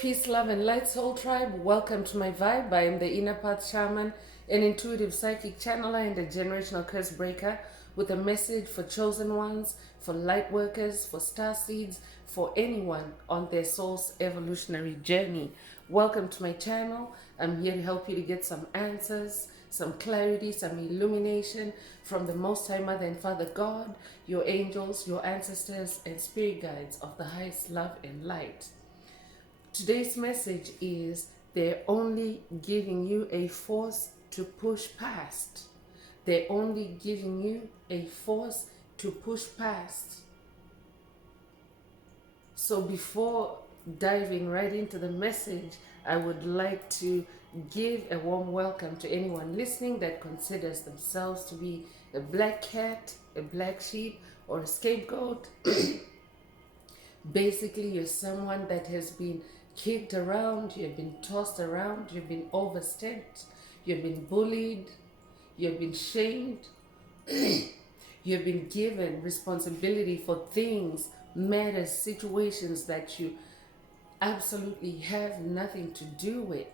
Peace, love, and light, soul tribe. Welcome to my vibe. I am the inner path shaman, an intuitive psychic channeler, and a generational curse breaker with a message for chosen ones, for light workers, for star seeds, for anyone on their soul's evolutionary journey. Welcome to my channel. I'm here to help you to get some answers, some clarity, some illumination from the Most High Mother and Father God, your angels, your ancestors, and spirit guides of the highest love and light. Today's message is they're only giving you a force to push past. They're only giving you a force to push past. So before diving right into the message, I would like to give a warm welcome to anyone listening that considers themselves to be a black cat, a black sheep, or a scapegoat. Basically, you're someone that has been kicked around, you've been tossed around, you've been overstepped, you've been bullied, you've been shamed, you've been given responsibility for things, matters, situations that you absolutely have nothing to do with.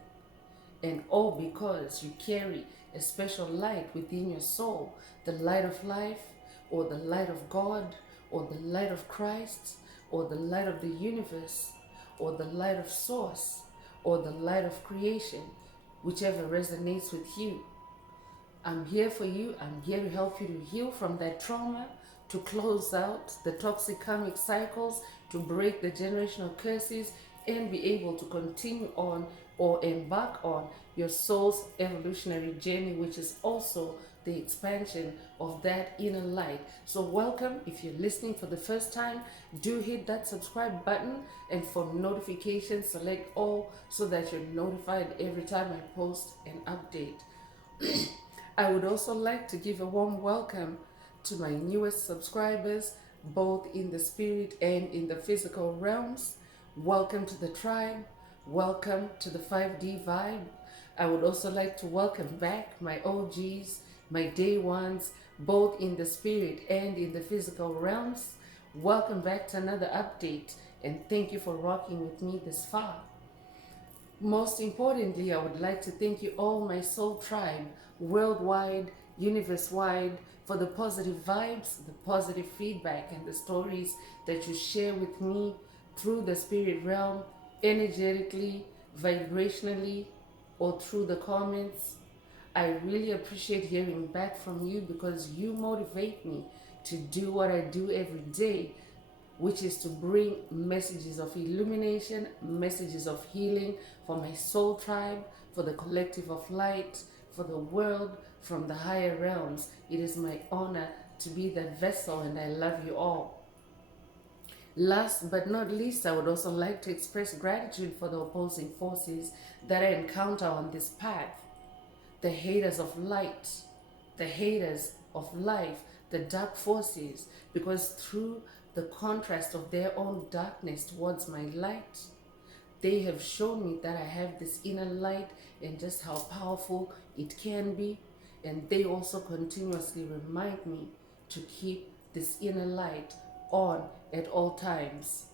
And all because you carry a special light within your soul, the light of life, or the light of God, or the light of Christ, or the light of the universe, or the light of source, or the light of creation, whichever resonates with you. I'm here for you. I'm here to help you to heal from that trauma, to close out the toxic karmic cycles, to break the generational curses, and be able to continue on or embark on your soul's evolutionary journey, which is also the expansion of that inner light. So welcome. If you're listening for the first time, do hit that subscribe button, and for notifications, select all so that you're notified every time I post an update. I would also like to give a warm welcome to my newest subscribers, both in the spirit and in the physical realms. Welcome to the tribe. Welcome to the 5D vibe. I would also like to welcome back my OGs, my day ones, both in the spirit and in the physical realms. Welcome back to another update, and thank you for rocking with me this far. Most importantly, I would like to thank you all, my soul tribe, worldwide, universe-wide, for the positive vibes, the positive feedback, and the stories that you share with me through the spirit realm, energetically, vibrationally, or through the comments. I really appreciate hearing back from you because you motivate me to do what I do every day, which is to bring messages of illumination, messages of healing for my soul tribe, for the collective of light, for the world from the higher realms. It is my honor to be that vessel, and I love you all. Last but not least, I would also like to express gratitude for the opposing forces that I encounter on this path. The haters of light, the haters of life, the dark forces, because through the contrast of their own darkness towards my light, they have shown me that I have this inner light and just how powerful it can be. And they also continuously remind me to keep this inner light on at all times.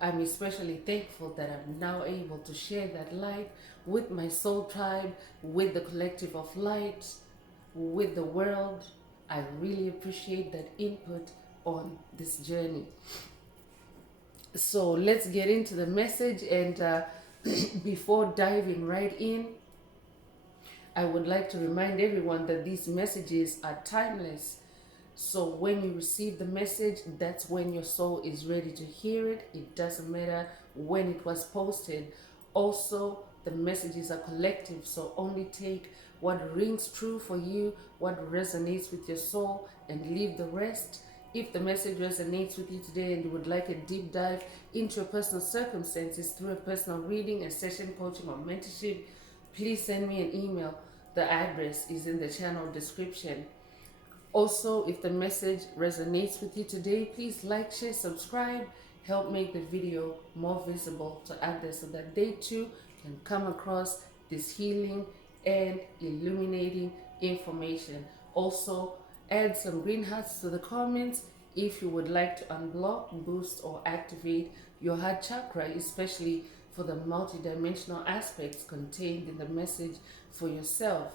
I'm especially thankful that I'm now able to share that light with my soul tribe, with the collective of light, with the world. I really appreciate that input on this journey. So let's get into the message, and before diving right in, I would like to remind everyone that these messages are timeless. So when you receive the message, that's when your soul is ready to hear it. It doesn't matter when it was posted. Also, the messages are collective, so only take what rings true for you, what resonates with your soul, and leave the rest. If the message resonates with you today and you would like a deep dive into your personal circumstances through a personal reading, a session, coaching, or mentorship, please send me an email. The address is in the channel description. Also, if the message resonates with you today, please like, share, subscribe, help make the video more visible to others so that they too can come across this healing and illuminating information. Also, add some green hearts to the comments if you would like to unblock, boost, or activate your heart chakra, especially for the multidimensional aspects contained in the message for yourself.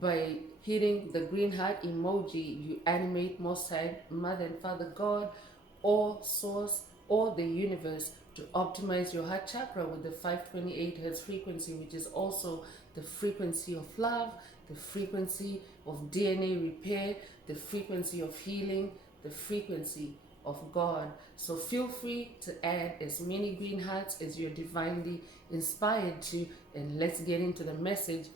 By hitting the green heart emoji, you animate Most High Mother and Father God or Source or the universe to optimize your heart chakra with the 528 Hz frequency, which is also the frequency of love, the frequency of DNA repair, the frequency of healing, the frequency of God. So feel free to add as many green hearts as you're divinely inspired to, and let's get into the message.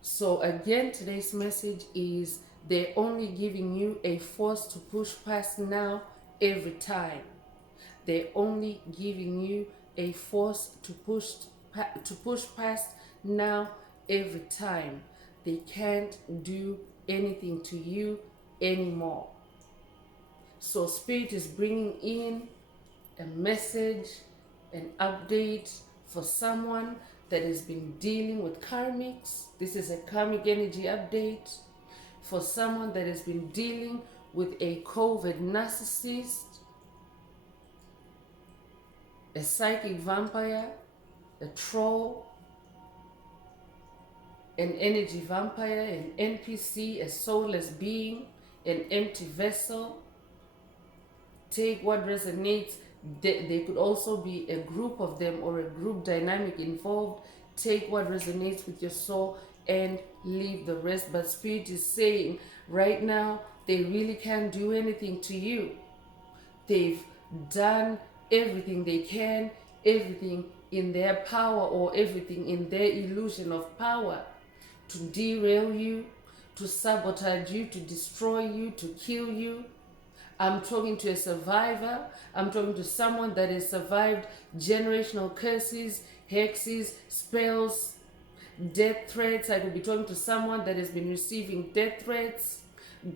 So again, today's message is they're only giving you a force to push past now every time. They're only giving you a force to push past now every time. They can't do anything to you anymore. So Spirit is bringing in a message, an update for someone that has been dealing with karmics. This is a karmic energy update for someone that has been dealing with a COVID narcissist, a psychic vampire, a troll, an energy vampire, an NPC, a soulless being, an empty vessel. Take what resonates. There could also be a group of them or a group dynamic involved. Take what resonates with your soul and leave the rest. But Spirit is saying right now, they really can't do anything to you. They've done everything they can, everything in their power or everything in their illusion of power to derail you, to sabotage you, to destroy you, to kill you. I'm talking to a survivor. I'm talking to someone that has survived generational curses, hexes, spells, death threats. I could be talking to someone that has been receiving death threats,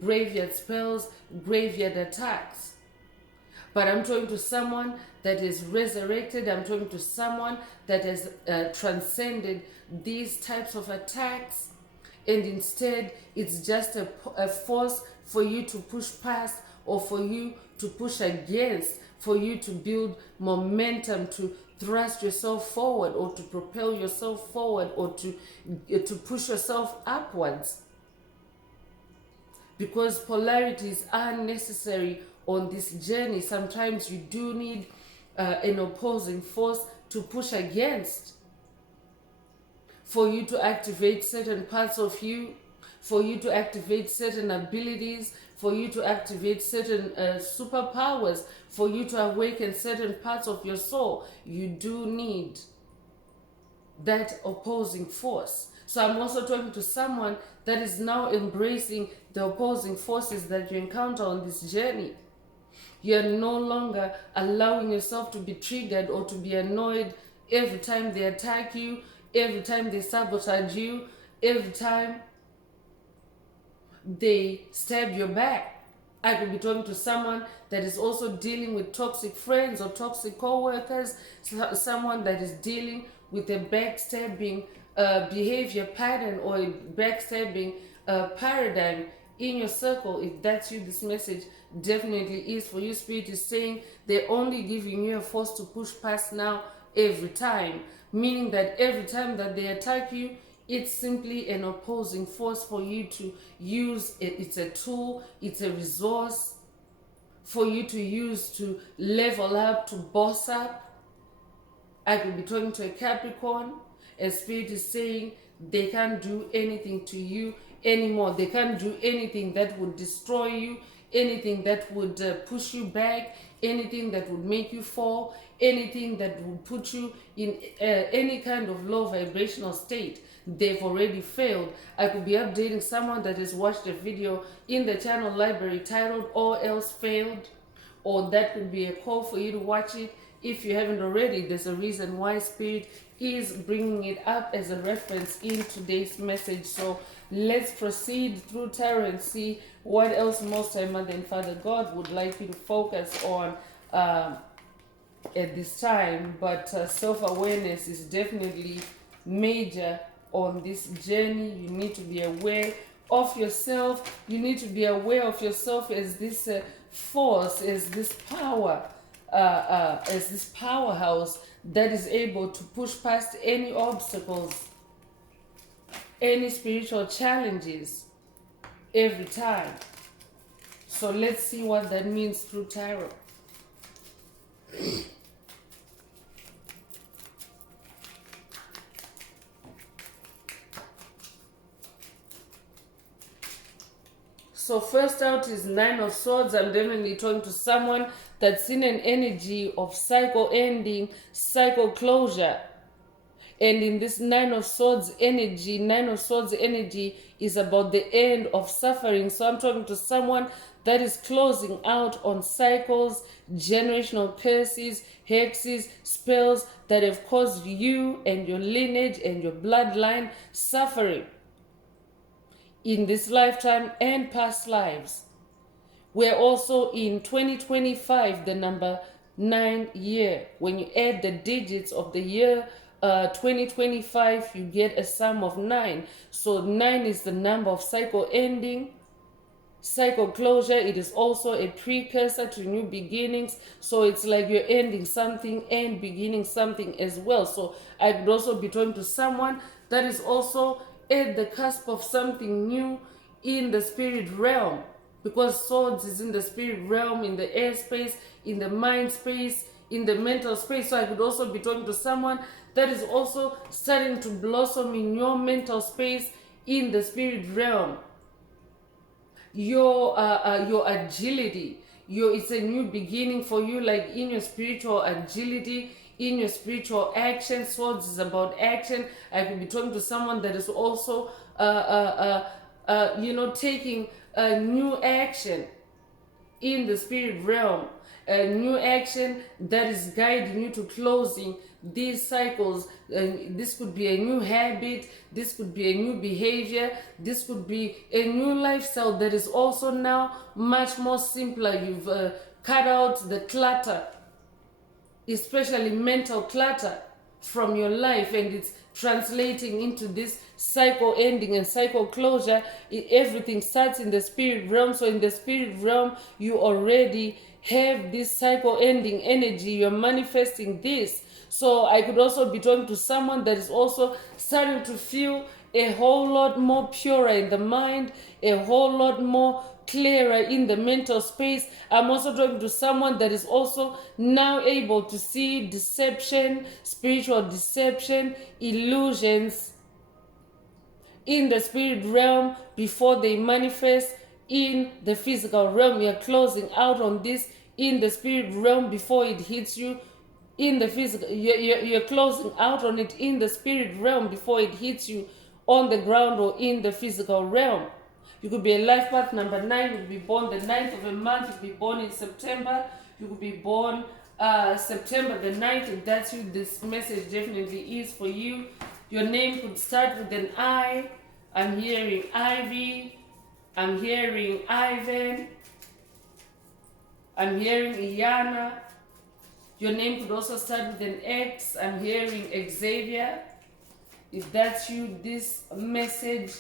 graveyard spells, graveyard attacks. But I'm talking to someone that is resurrected. I'm talking to someone that has transcended these types of attacks. And instead, it's just a force for you to push past or for you to push against, for you to build momentum, to thrust yourself forward or to propel yourself forward or to push yourself upwards. Because polarities are necessary on this journey. Sometimes you do need an opposing force to push against, for you to activate certain parts of you, for you to activate certain abilities, for you to activate certain superpowers, for you to awaken certain parts of your soul. You do need that opposing force. So I'm also talking to someone that is now embracing the opposing forces that you encounter on this journey. You're no longer allowing yourself to be triggered or to be annoyed every time they attack you, every time they sabotage you, every time they stab your back. I could be talking to someone that is also dealing with toxic friends or toxic co-workers, someone that is dealing with a backstabbing behavior pattern or a backstabbing paradigm in your circle. If that's you, this message definitely is for you. Spirit is saying they're only giving you a force to push past now every time, meaning that every time that they attack you, it's simply an opposing force for you to use. It's a tool, it's a resource for you to use to level up, to boss up. I could be talking to a Capricorn, and Spirit is saying they can't do anything to you anymore. They can't do anything that would destroy you, anything that would push you back, anything that would make you fall, anything that would put you in any kind of low vibrational state. They've already failed. I could be updating someone that has watched a video in the channel library titled All Else Failed, or that could be a call for you to watch it. If you haven't already, there's a reason why Spirit is bringing it up as a reference in today's message. So let's proceed through tarot and see what else Most High Mother and Father God would like you to focus on at this time. But self-awareness is definitely major on this journey. You need to be aware of yourself. You need to be aware of yourself as this force, as this power as this powerhouse that is able to push past any obstacles, any spiritual challenges every time. So let's see what that means through tarot. So first out is Nine of Swords. I'm definitely talking to someone that's in an energy of cycle ending, cycle closure. And in this Nine of Swords energy is about the end of suffering. So I'm talking to someone that is closing out on cycles, generational curses, hexes, spells that have caused you and your lineage and your bloodline suffering in this lifetime and past lives. We're also in 2025, the number 9 year. When you add the digits of the year 2025, you get a sum of 9. So 9 is the number of cycle ending, cycle closure. It is also a precursor to new beginnings. So it's like you're ending something and beginning something as well. So I could also be talking to someone that is also at the cusp of something new in the spirit realm, because swords is in the spirit realm, in the air space, in the mind space, in the mental space. So I could also be talking to someone that is also starting to blossom in your mental space, in the spirit realm. Your agility, it's a new beginning for you, like in your spiritual agility, in your spiritual action. Swords is about action. I could be talking to someone that is also taking a new action in the spirit realm, a new action that is guiding you to closing these cycles. This could be a new habit, this could be a new behavior, this could be a new lifestyle that is also now much more simpler. You've cut out the clutter, especially mental clutter, from your life, and it's translating into this cycle ending and cycle closure. Everything starts in the spirit realm. So in the spirit realm, you already have this cycle ending energy. You're manifesting this. So I could also be talking to someone that is also starting to feel a whole lot more purer in the mind, a whole lot more clearer in the mental space. I'm also talking to someone that is also now able to see deception, spiritual deception, illusions in the spirit realm before they manifest in the physical realm. You're closing out on this in the spirit realm before it hits you in the physical. You're closing out on it in the spirit realm before it hits you on the ground or in the physical realm. You could be a life path number 9. You could be born the 9th of a month. You could be born in September. You could be born September the 9th. If that's you, this message definitely is for you. Your name could start with an I. I'm hearing Ivy. I'm hearing Ivan. I'm hearing Iana. Your name could also start with an X. I'm hearing Xavier. If that's you, this message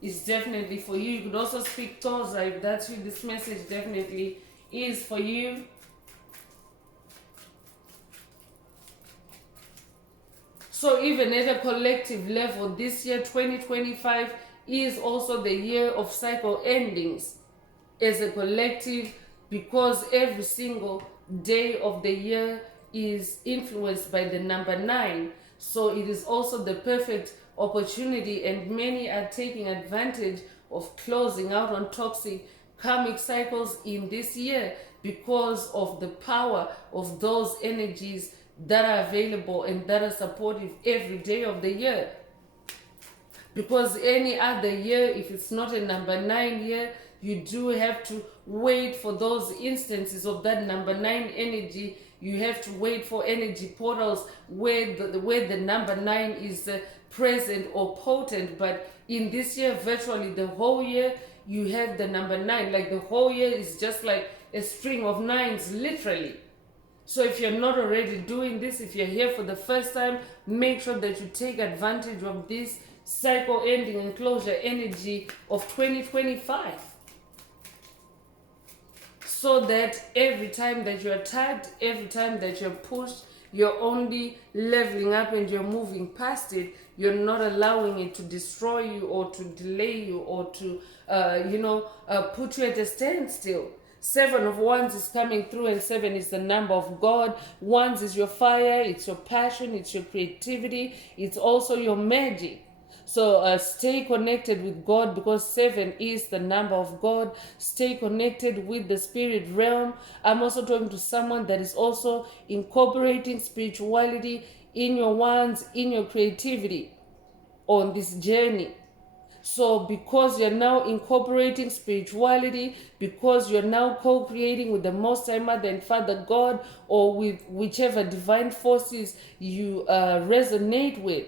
is definitely for you. You could also speak Toza. If that's you, this message definitely is for you. So even at a collective level, this year 2025 is also the year of cycle endings as a collective, because every single day of the year is influenced by the number 9. So it is also the perfect opportunity, and many are taking advantage of closing out on toxic karmic cycles in this year because of the power of those energies that are available and that are supportive every day of the year. Because any other year, if it's not a number 9 year, you do have to wait for those instances of that number 9 energy. You have to wait for energy portals where the number 9 is present or potent. But in this year, virtually the whole year, you have the number 9. Like the whole year is just like a string of 9s, literally. So if you're not already doing this, if you're here for the first time, make sure that you take advantage of this cycle ending and closure energy of 2025. so that every time that you're attacked, every time that you're pushed, you're only leveling up and you're moving past it. You're not allowing it to destroy you or to delay you or to, put you at a standstill. 7 of Wands is coming through, and 7 is the number of God. Wands is your fire, it's your passion, it's your creativity, it's also your magic. So stay connected with God, because 7 is the number of God. Stay connected with the spirit realm. I'm also talking to someone that is also incorporating spirituality in your wands, in your creativity on this journey. So because you're now incorporating spirituality, because you're now co-creating with the Most High Mother and Father God, or with whichever divine forces you resonate with,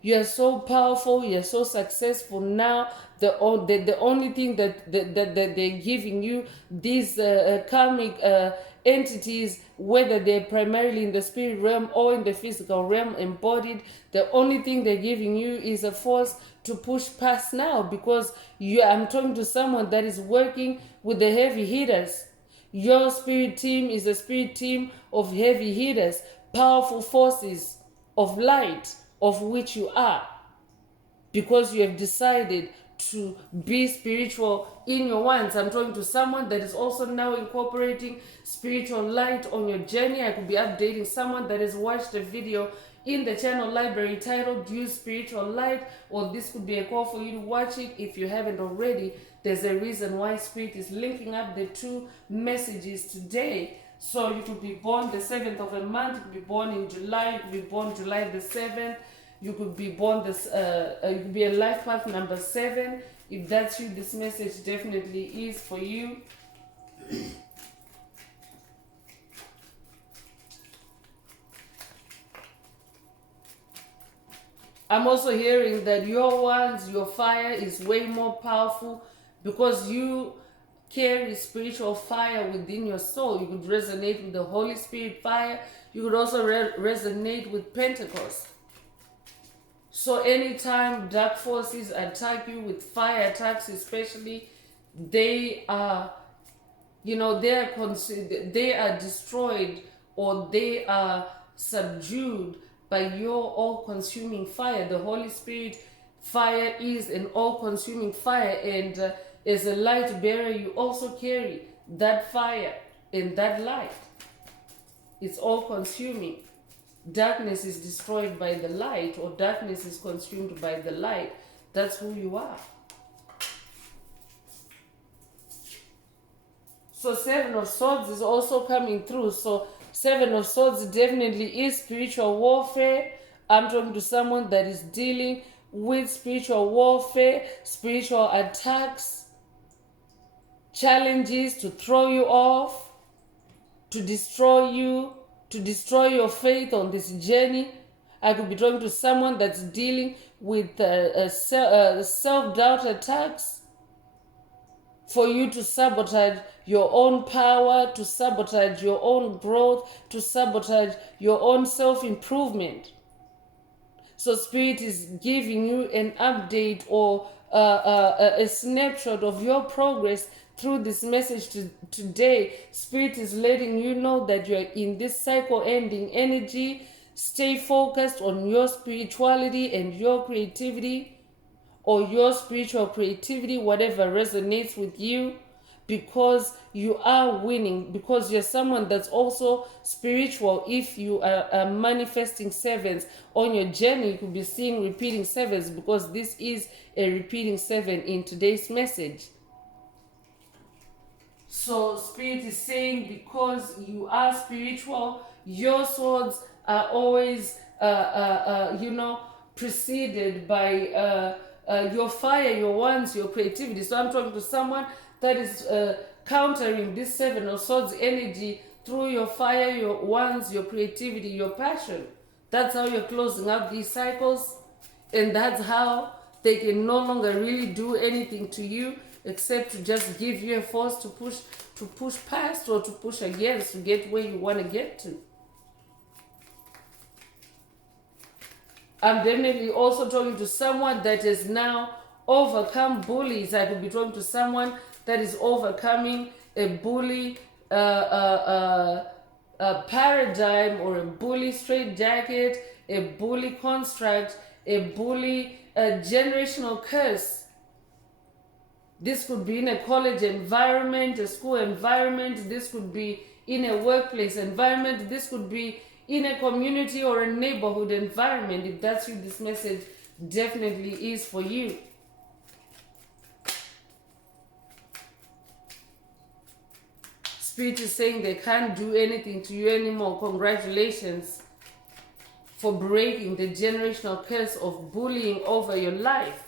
you are so powerful, you are so successful now. The only thing that they're giving you, these karmic entities, whether they're primarily in the spirit realm or in the physical realm embodied, the only thing they're giving you is a force to push past now, because I'm talking to someone that is working with the heavy hitters. Your spirit team is a spirit team of heavy hitters, powerful forces of light, of which you are, because you have decided to be spiritual in your wands. I'm talking to someone that is also now incorporating spiritual light on your journey. I could be updating someone that has watched a video in the channel library titled Use Spiritual Light, or this could be a call for you to watch it if you haven't already. There's a reason why Spirit is linking up the two messages today. So you could be born the 7th of a month, you could be born in July, you could be born July the 7th, you could be born this, you could be a life path number 7. If that's you, this message definitely is for you. I'm also hearing that your wands, your fire is way more powerful because you carry spiritual fire within your soul. You could resonate with the Holy Spirit fire. You could also resonate with Pentecost. So anytime dark forces attack you with fire attacks, especially, they are, they are destroyed, or they are subdued by your all-consuming fire. The Holy Spirit fire is an all-consuming fire, and as a light bearer, you also carry that fire and that light. It's all-consuming. Darkness is destroyed by the light, or darkness is consumed by the light. That's who you are. So 7 of Swords is also coming through. So 7 of Swords definitely is spiritual warfare. I'm talking to someone that is dealing with spiritual warfare, spiritual attacks, challenges to throw you off, to destroy you, to destroy your faith on this journey. I could be talking to someone that's dealing with self-doubt attacks, for you to sabotage your own power, to sabotage your own growth, to sabotage your own self-improvement. So Spirit is giving you an update, or a snapshot of your progress through this message today. Spirit is letting you know that you're in this cycle ending energy. Stay focused on your spirituality and your creativity, or your spiritual creativity, whatever resonates with you, because you are winning, because you're someone that's also spiritual. If you are manifesting 7s on your journey, you could be seeing repeating 7s, because this is a repeating 7 in today's message. So Spirit is saying, because you are spiritual, your swords are always preceded by your fire, your wands, your creativity. So I'm talking to someone that is countering this 7 of Swords energy through your fire, your wands, your creativity, your passion. That's how you're closing out these cycles, and that's how they can no longer really do anything to you except to just give you a force to push past, or to push against, to get where you want to get to. I'm definitely also talking to someone that has now overcome bullies. I could be talking to someone that is overcoming a bully paradigm, or a bully straitjacket, a bully construct, a bully generational curse. This could be in a college environment, a school environment. This could be in a workplace environment. This could be in a community or a neighborhood environment. If that's you, this message definitely is for you. Spirit is saying they can't do anything to you anymore. Congratulations for breaking the generational curse of bullying over your life.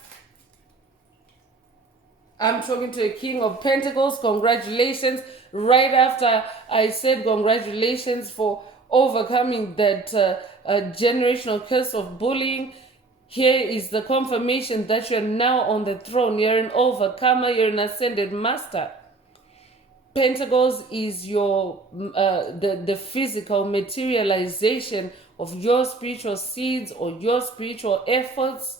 I'm talking to a King of Pentacles. Congratulations. Right after I said congratulations for overcoming that generational curse of bullying, here is the confirmation that you're now on the throne. You're an overcomer. You're an ascended master. Pentacles is your the physical materialization of your spiritual seeds or your spiritual efforts.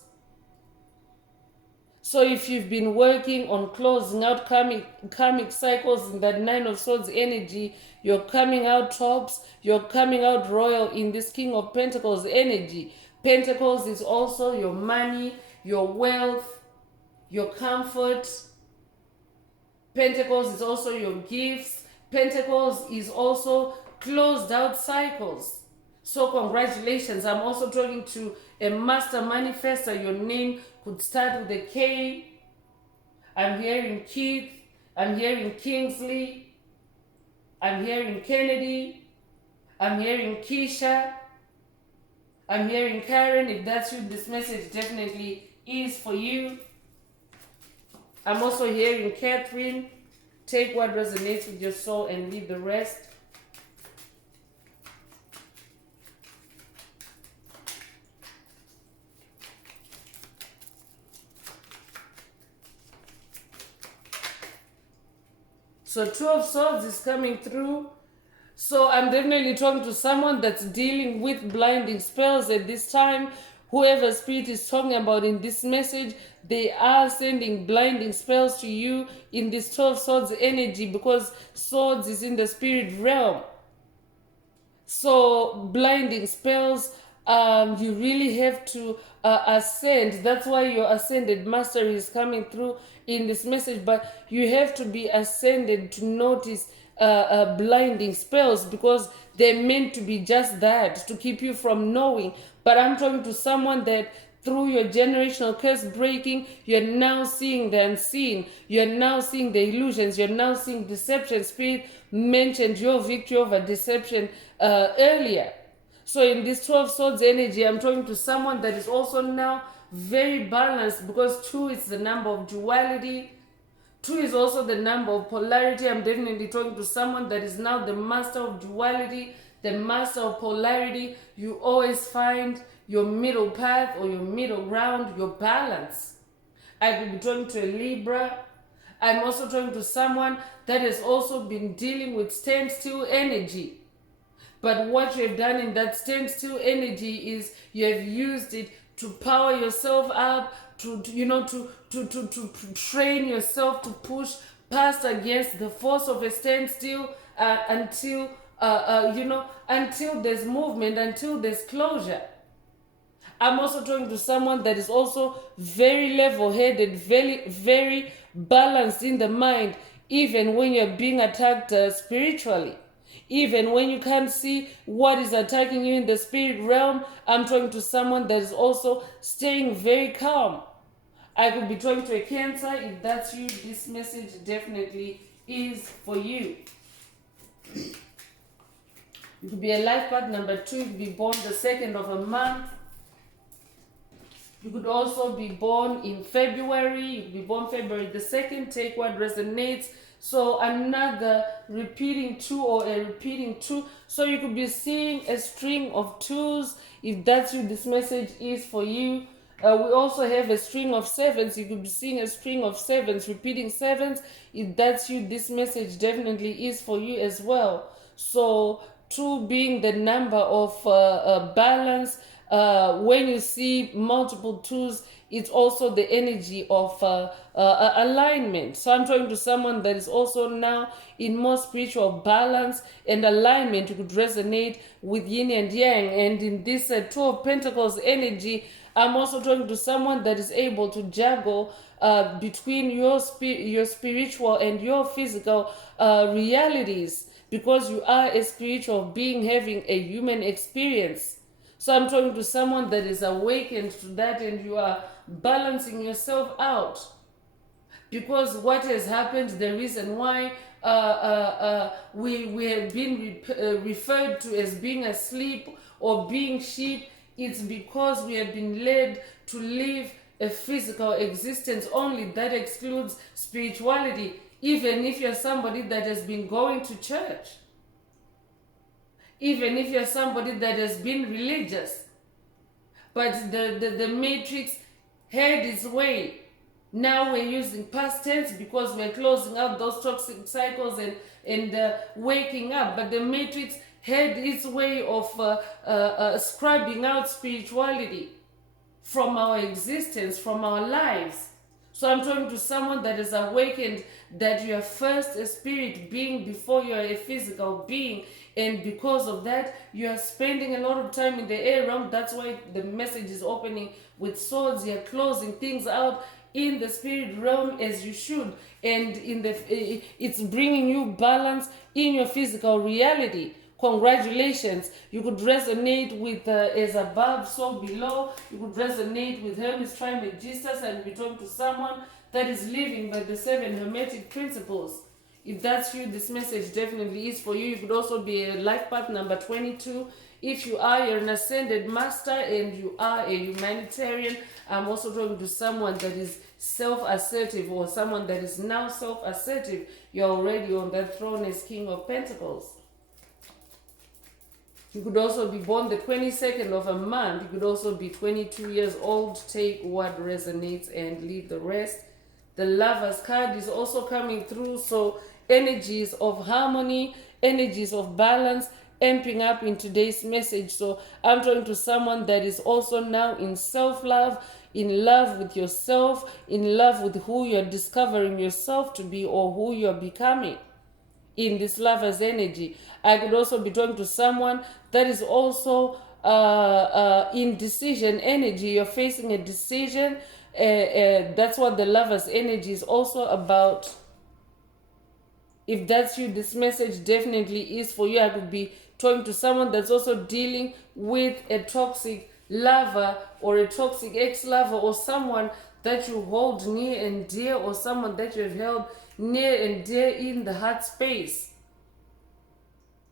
So if you've been working on closing out karmic cycles in that Nine of Swords energy, you're coming out tops, you're coming out royal in this King of Pentacles energy. Pentacles is also your money, your wealth, your comfort. Pentacles is also your gifts. Pentacles is also closed out cycles. So congratulations. I'm also talking to a master manifester. Your name could start with a K. I'm hearing Keith. I'm hearing Kingsley. I'm hearing Kennedy. I'm hearing Keisha. I'm hearing Karen. If that's you, this message definitely is for you. I'm also hearing Catherine. Take what resonates with your soul and leave the rest. So Two of Swords is coming through. So I'm definitely talking to someone that's dealing with blinding spells at this time. Whoever Spirit is talking about in this message, they are sending blinding spells to you in this 12 Swords energy, because swords is in the spirit realm. So blinding spells, you really have to ascend. That's why your ascended master is coming through in this message. But you have to be ascended to notice blinding spells, because they're meant to be just that, to keep you from knowing. But I'm talking to someone that through your generational curse breaking, you're now seeing the unseen. You're now seeing the illusions. You're now seeing deception. Spirit mentioned your victory over deception earlier. So in this 12 Swords energy, I'm talking to someone that is also now very balanced, because 2 is the number of duality. 2 is also the number of polarity. I'm definitely talking to someone that is now the master of duality, the master of polarity. You always find your middle path or your middle ground, your balance. I could be talking to a Libra. I'm also talking to someone that has also been dealing with standstill energy. But what you have done in that standstill energy is you have used it to power yourself up, to train yourself to push past against the force of a standstill until there's movement, until there's closure. I'm also talking to someone that is also very level-headed, very, very balanced in the mind, even when you're being attacked spiritually. Even when you can't see what is attacking you in the spirit realm, I'm talking to someone that is also staying very calm. I could be talking to a Cancer. If that's you, this message definitely is for you. You could be a life path number 2. You could be born the 2nd of a month. You could also be born in February. You could be born February the 2nd. Take what resonates. So another repeating 2 or a repeating 2. So you could be seeing a string of 2s. If that's you, this message is for you. We also have a string of 7s. You could be seeing a string of 7s, repeating 7s. If that's you, this message definitely is for you as well. So 2 being the number of balance. When you see multiple 2s it's also the energy of alignment. So I'm talking to someone that is also now in more spiritual balance and alignment. You could resonate with yin and yang. And in this Two of Pentacles energy, I'm also talking to someone that is able to juggle between your spiritual and your physical realities, because you are a spiritual being having a human experience. So I'm talking to someone that is awakened to that, and you are balancing yourself out. Because what has happened, the reason why we have been referred to as being asleep or being sheep, it's because we have been led to live a physical existence only that excludes spirituality, even if you're somebody that has been going to church, even if you're somebody that has been religious. But the matrix had its way. Now we're using past tense because we're closing out those toxic cycles and waking up. But the matrix had its way of scrubbing out spirituality from our existence, from our lives. So I'm talking to someone that is awakened that you are first a spirit being before you are a physical being. And because of that, you are spending a lot of time in the air realm. That's why the message is opening with swords. You're closing things out in the spirit realm as you should. And it's bringing you balance in your physical reality. Congratulations. You could resonate with as above, so below. You could resonate with Hermes Trismegistus, and be talking to someone that is living by the 7 Hermetic principles. If that's you, this message definitely is for you. You could also be a life path number 22. If you are, you're an ascended master and you are a humanitarian. I'm also talking to someone that is self-assertive, or someone that is now self-assertive. You're already on that throne as King of Pentacles. You could also be born the 22nd of a month. You could also be 22 years old. Take what resonates and leave the rest. The Lover's card is also coming through. So energies of harmony, energies of balance, amping up in today's message. So I'm talking to someone that is also now in self-love, in love with yourself, in love with who you're discovering yourself to be, or who you're becoming in this Lover's energy. I could also be talking to someone that is also in decision energy. You're facing a decision. That's what the Lover's energy is also about. If that's you, this message definitely is for you. I could be talking to someone that's also dealing with a toxic lover, or a toxic ex-lover, or someone that you hold near and dear, or someone that you have held near and dear in the heart space.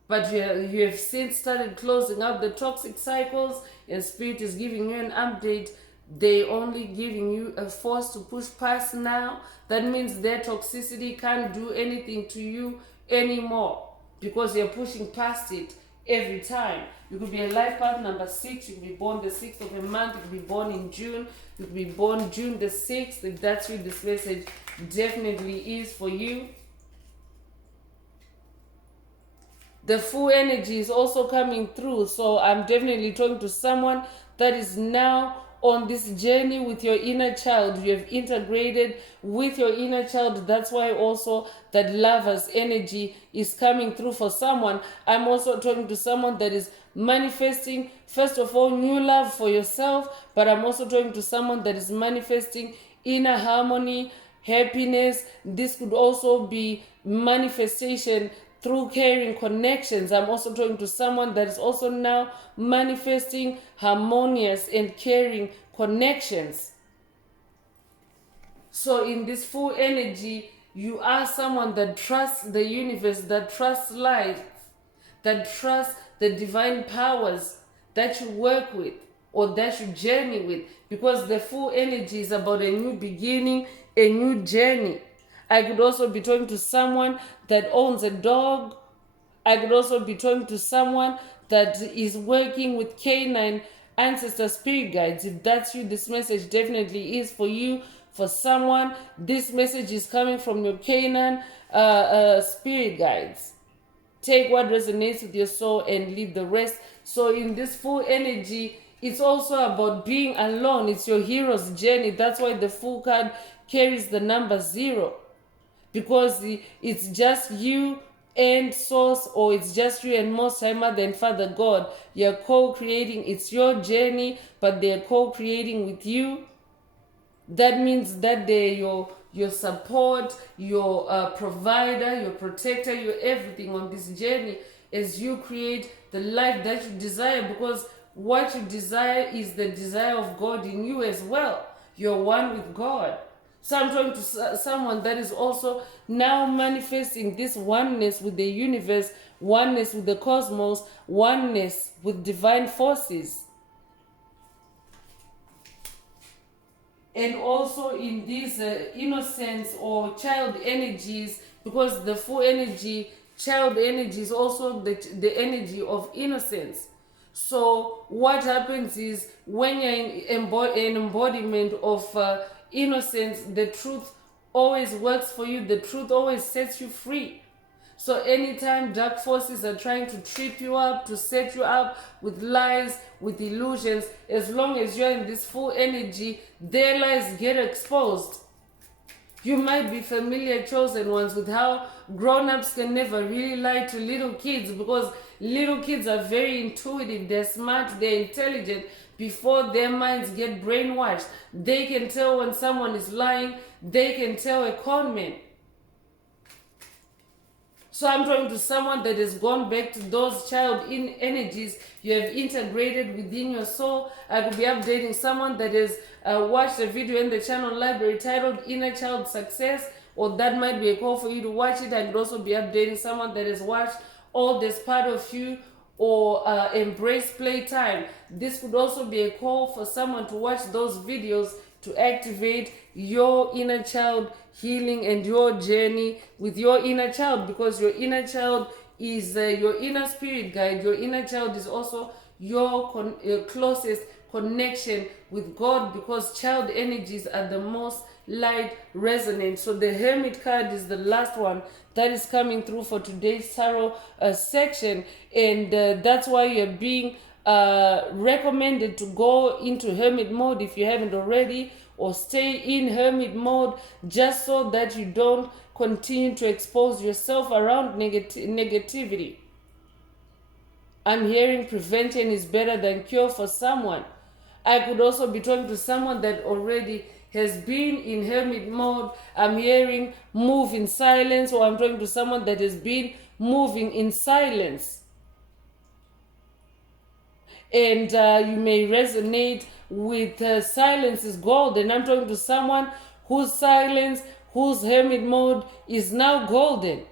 But you have since started closing out the toxic cycles, and Spirit is giving you an update. They only giving you a force to push past now. That means their toxicity can't do anything to you anymore, because you're pushing past it every time. You could be a life path number 6. You could be born the 6th of a month. You could be born in June. You could be born June the 6th. If that's you, this message definitely is for you. The full energy is also coming through. So I'm definitely talking to someone that is now on this journey with your inner child. You have integrated with your inner child. That's why also that Lover's energy is coming through for someone. I'm also talking to someone that is manifesting, first of all, new love for yourself, but I'm also talking to someone that is manifesting inner harmony, happiness. This could also be manifestation through caring connections. I'm also talking to someone that is also now manifesting harmonious and caring connections. So in this full energy, you are someone that trusts the universe, that trusts life, that trusts the divine powers that you work with or that you journey with, because the full energy is about a new beginning, a new journey. I could also be talking to someone that owns a dog. I could also be talking to someone that is working with canine ancestor spirit guides. If that's you, this message definitely is for you. For someone, this message is coming from your canine spirit guides. Take what resonates with your soul and leave the rest. So in this full energy, It's also about being alone. It's your hero's journey. That's why the full card carries the number 0. Because it's just you and source, or it's just you and Most High Mother and Father God. You're co-creating. It's your journey, but they're co-creating with you. That means that they're your support, your provider, your protector, your everything on this journey as you create the life that you desire, because what you desire is the desire of God in you as well. You're one with God. So I'm talking to someone that is also now manifesting this oneness with the universe, oneness with the cosmos, oneness with divine forces. And also in these innocence or child energies, because the full energy, child energy, is also the energy of innocence. So what happens is, when you're an embodiment of innocence, the truth always works for you. The truth always sets you free. So anytime dark forces are trying to trip you up, to set you up with lies, with illusions, as long as you're in this full energy, their lies get exposed. You might be familiar, chosen ones, with how grown-ups can never really lie to little kids, because little kids are very intuitive, they're smart, they're intelligent. Before their minds get brainwashed, they can tell when someone is lying, they can tell a con man. So I'm talking to someone that has gone back to those child energies you have integrated within your soul. I could be updating someone that has watched a video in the channel library titled Inner Child Success, or that might be a call for you to watch it. I could also be updating someone that has watched All This Part of You or Embrace Playtime. This could also be a call for someone to watch those videos to activate your inner child healing and your journey with your inner child, because your inner child is your inner spirit guide. Your inner child is also your closest connection with God, because child energies are the most light resonant. So the Hermit card is the last one that is coming through for today's tarot section, and that's why you're being recommended to go into hermit mode if you haven't already, or stay in hermit mode, just so that you don't continue to expose yourself around negativity. I'm hearing prevention is better than cure for someone. I could also be talking to someone that already has been in hermit mode. I'm hearing move in silence, or I'm talking to someone that has been moving in silence. And you may resonate with silence is golden. I'm talking to someone whose silence, whose hermit mode is now golden.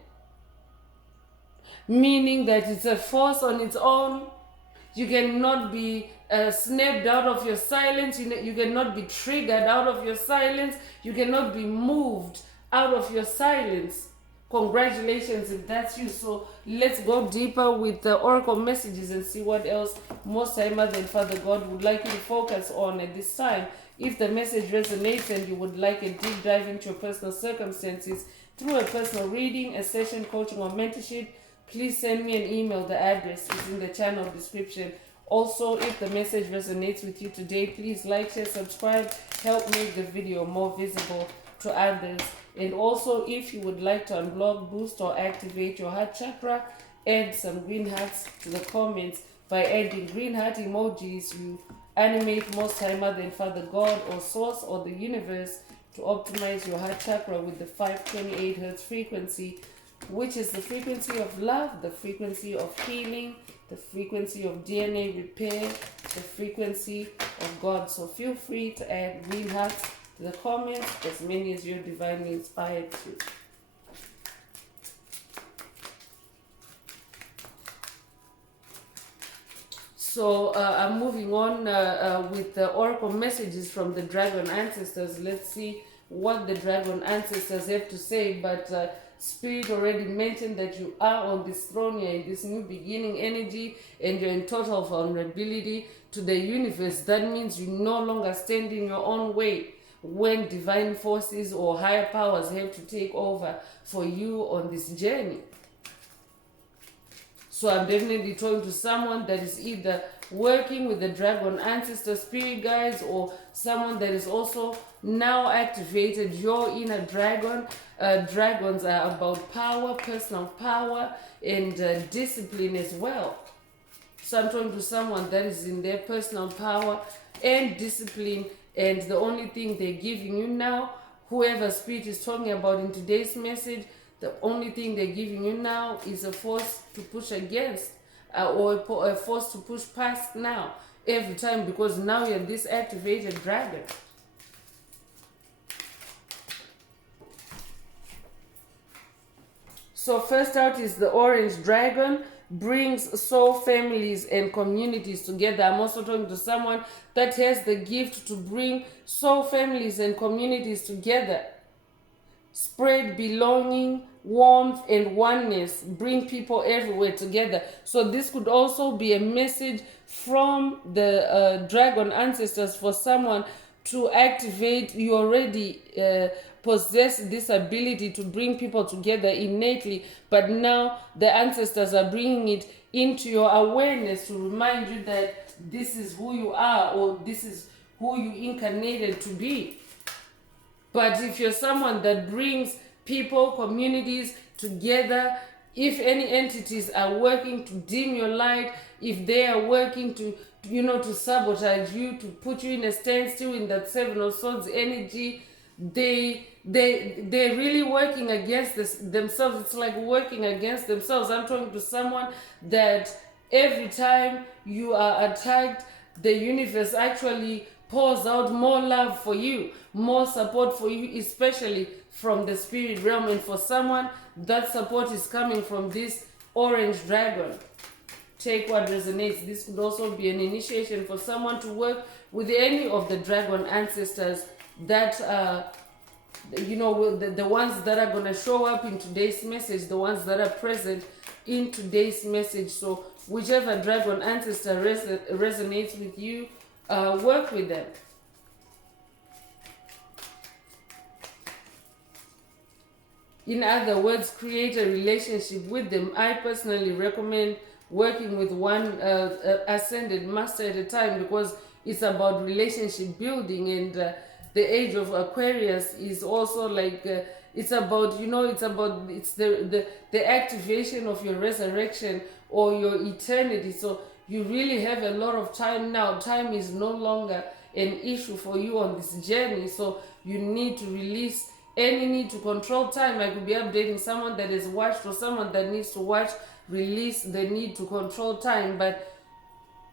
Meaning that it's a force on its own. You cannot be snapped out of your silence. You cannot be triggered out of your silence. You cannot be moved out of your silence. Congratulations if that's you. So let's go deeper with the oracle messages and see what else Most High Mother and Father God would like you to focus on at this time. If the message resonates and you would like a deep dive into your personal circumstances through a personal reading, a session, coaching, or mentorship, please send me an email. The address is in the channel description. Also, if the message resonates with you today, please like, share, subscribe. Help make the video more visible to others. And also, if you would like to unblock, boost, or activate your heart chakra, add some green hearts to the comments. By adding green heart emojis, you animate Most High Mother and Father God, or Source, or the universe to optimize your heart chakra with the 528 Hertz frequency, which is the frequency of love, the frequency of healing, the frequency of DNA repair, the frequency of God. So feel free to add green hearts to the comments, as many as you're divinely inspired to. So I'm moving on with the oracle messages from the dragon ancestors. Let's see what the dragon ancestors have to say. But Spirit already mentioned that you are on this throne, you're in this new beginning energy, and you're in total vulnerability to the universe. That means you no longer stand in your own way when divine forces or higher powers have to take over for you on this journey. So I'm definitely talking to someone that is either working with the dragon ancestor spirit guides, or someone that is also now activated your inner dragon. Dragons are about power, personal power, and discipline as well. So I'm talking to someone that is in their personal power and discipline, and the only thing they're giving you now, whoever spirit is talking about in today's message, the only thing they're giving you now is a force to push against, or a force to push past now, every time, because now you're this activated dragon. So first out is the orange dragon, brings soul families and communities together. I'm also talking to someone that has the gift to bring soul families and communities together. Spread belonging, warmth, and oneness. Bring people everywhere together. So this could also be a message from the dragon ancestors for someone to activate. You already possess this ability to bring people together innately, but now the ancestors are bringing it into your awareness to remind you that this is who you are, or this is who you incarnated to be. But if you're someone that brings people, communities together, if any entities are working to dim your light, if they are working to sabotage you, to put you in a standstill in that Seven of Swords energy, they're really working against themselves. It's like working against themselves. I'm talking to someone that every time you are attacked, the universe actually pours out more love for you, more support for you, especially from the spirit realm. And for someone, that support is coming from this orange dragon. Take what resonates. This could also be an initiation for someone to work with any of the dragon ancestors that the ones that are going to show up in today's message, the ones that are present in today's message. So whichever dragon ancestor resonates with you, work with them. In other words, create a relationship with them. I personally recommend working with one ascended master at a time, because it's about relationship building. And the age of Aquarius is also like it's about the activation of your resurrection or your eternity. So you really have a lot of time now. Time is no longer an issue for you on this journey. So you need to release any need to control time. I could be updating someone that has watched, or someone that needs to watch. Release the need to control time, but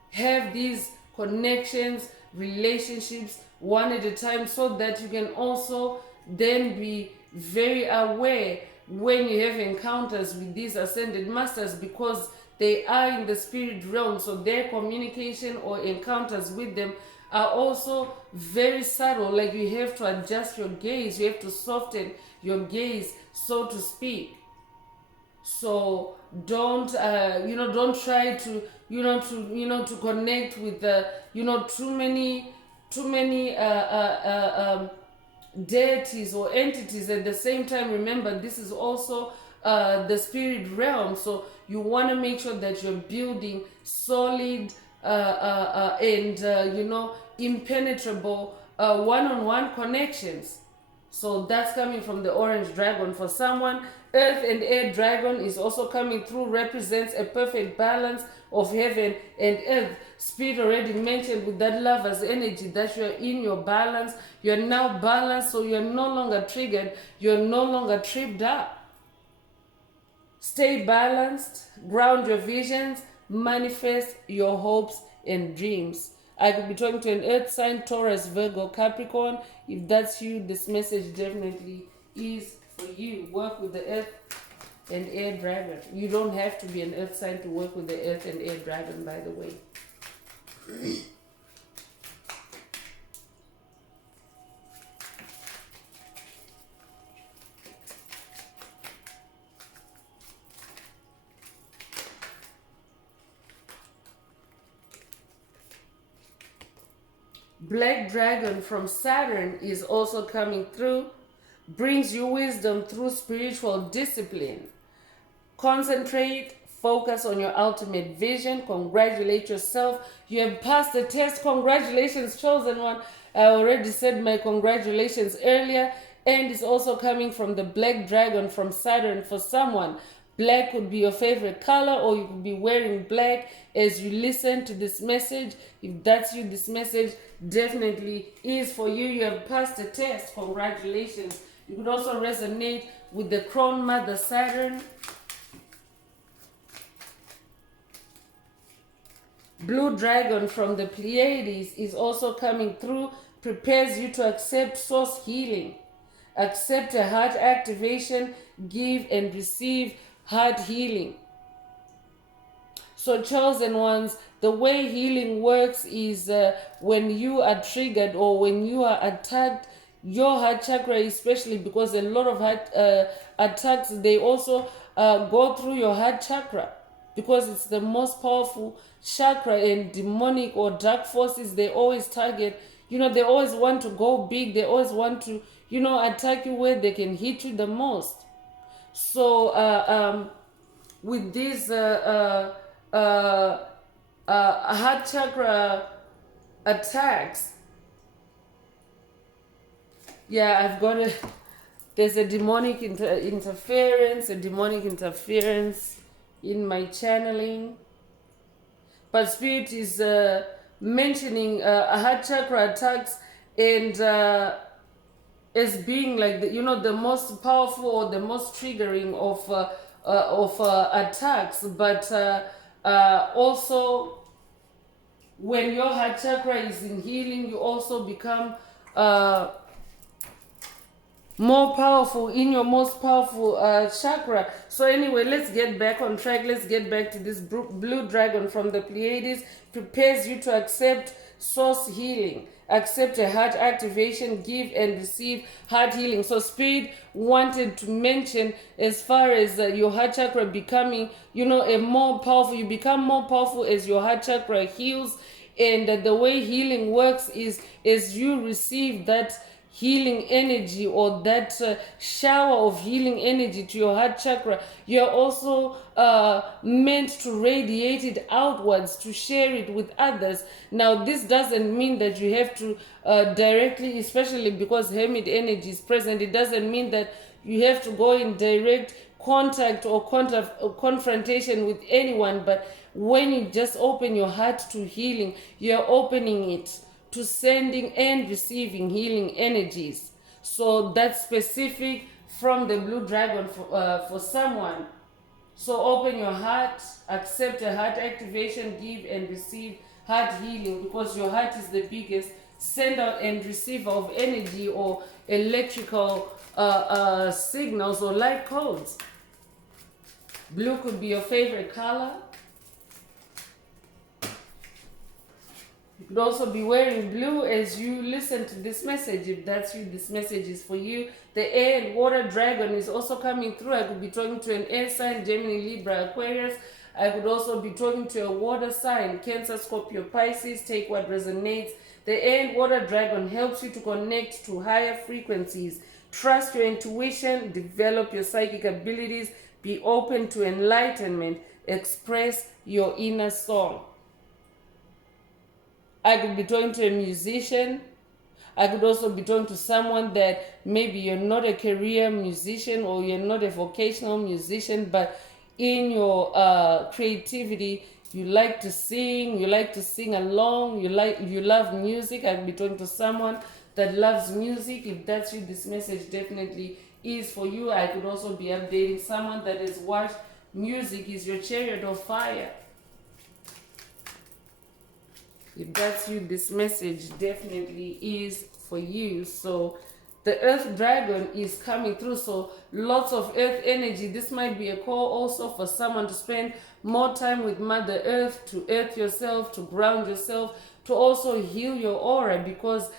have these connections, relationships one at a time, so that you can also then be very aware when you have encounters with these ascended masters, because they are in the spirit realm. So their communication or encounters with them are also very subtle. Like, you have to adjust your gaze, you have to soften your gaze, so to speak. So don't try to to connect with too many deities or entities at the same time. Remember, this is also the spirit realm. So you want to make sure that you're building solid and impenetrable one-on-one connections. So that's coming from the orange dragon. For someone, earth and air dragon is also coming through, represents a perfect balance of heaven and earth. Spirit already mentioned with that lover's energy that you're in your balance. You're now balanced, so you're no longer triggered. You're no longer tripped up. Stay balanced, ground your visions, manifest your hopes and dreams. I could be talking to an earth sign, Taurus, Virgo, Capricorn. If that's you, this message definitely is for you. Work with the earth and air dragon. You don't have to be an earth sign to work with the earth and air dragon, by the way. Black dragon from Saturn is also coming through, brings you wisdom through spiritual discipline. Concentrate, Focus on your ultimate vision. Congratulate yourself. You have passed the test. Congratulations, chosen one. I already said my congratulations earlier. And it's also coming from the Black Dragon from Saturn. For someone, black would be your favorite color, or you could be wearing black as you listen to this message. If that's you, this message definitely is for you. You have passed the test. Congratulations. You could also resonate with the Crown Mother Saturn. Blue Dragon from the Pleiades is also coming through. Prepares you to accept source healing. Accept a heart activation. Give and receive heart healing. So chosen ones, the way healing works is when you are triggered or when you are attacked, your heart chakra especially, because a lot of heart attacks, they also go through your heart chakra, because it's the most powerful chakra, and demonic or dark forces, they always target, they always want to go big, they always want to, attack you where they can hit you the most. So with these heart chakra attacks, I've got there's a demonic interference in my channeling. But Spirit is mentioning heart chakra attacks and as being like the most powerful or the most triggering of attacks. But also, when your heart chakra is in healing, you also become more powerful in your most powerful chakra. So anyway, let's get back on track. Let's get back to this blue dragon from the Pleiades. Prepares you to accept source healing. Accept a heart activation. Give and receive heart healing. So Spirit wanted to mention, as far as your heart chakra becoming, a more powerful, you become more powerful as your heart chakra heals. And the way healing works is as you receive that healing energy, or that shower of healing energy to your heart chakra, you're also meant to radiate it outwards, to share it with others. Now, this doesn't mean that you have to directly, especially because Hermit energy is present, it doesn't mean that you have to go in direct contact or confrontation with anyone. But when you just open your heart to healing, you're opening it to sending and receiving healing energies. So that's specific from the blue dragon for someone. So open your heart, accept a heart activation, give and receive heart healing, because your heart is the biggest sender and receiver of energy or electrical signals or light codes. Blue could be your favorite color. You could also be wearing blue as you listen to this message. If that's you, this message is for you. The air and water dragon is also coming through. I could be talking to an air sign, Gemini, Libra, Aquarius. I could also be talking to a water sign, Cancer, Scorpio, Pisces. Take what resonates. The air and water dragon helps you to connect to higher frequencies. Trust your intuition. Develop your psychic abilities. Be open to enlightenment. Express your inner song. I could be talking to a musician. I could also be talking to someone that maybe you're not a career musician or you're not a vocational musician, but in your creativity, you like to sing along, you love music. I could be talking to someone that loves music. If that's you, this message definitely is for you. I could also be updating someone that has watched music is your chariot of fire. If that's you, this message definitely is for you. So the earth dragon is coming through. So lots of earth energy. This might be a call also for someone to spend more time with Mother Earth, to earth yourself, to ground yourself, to also heal your aura, because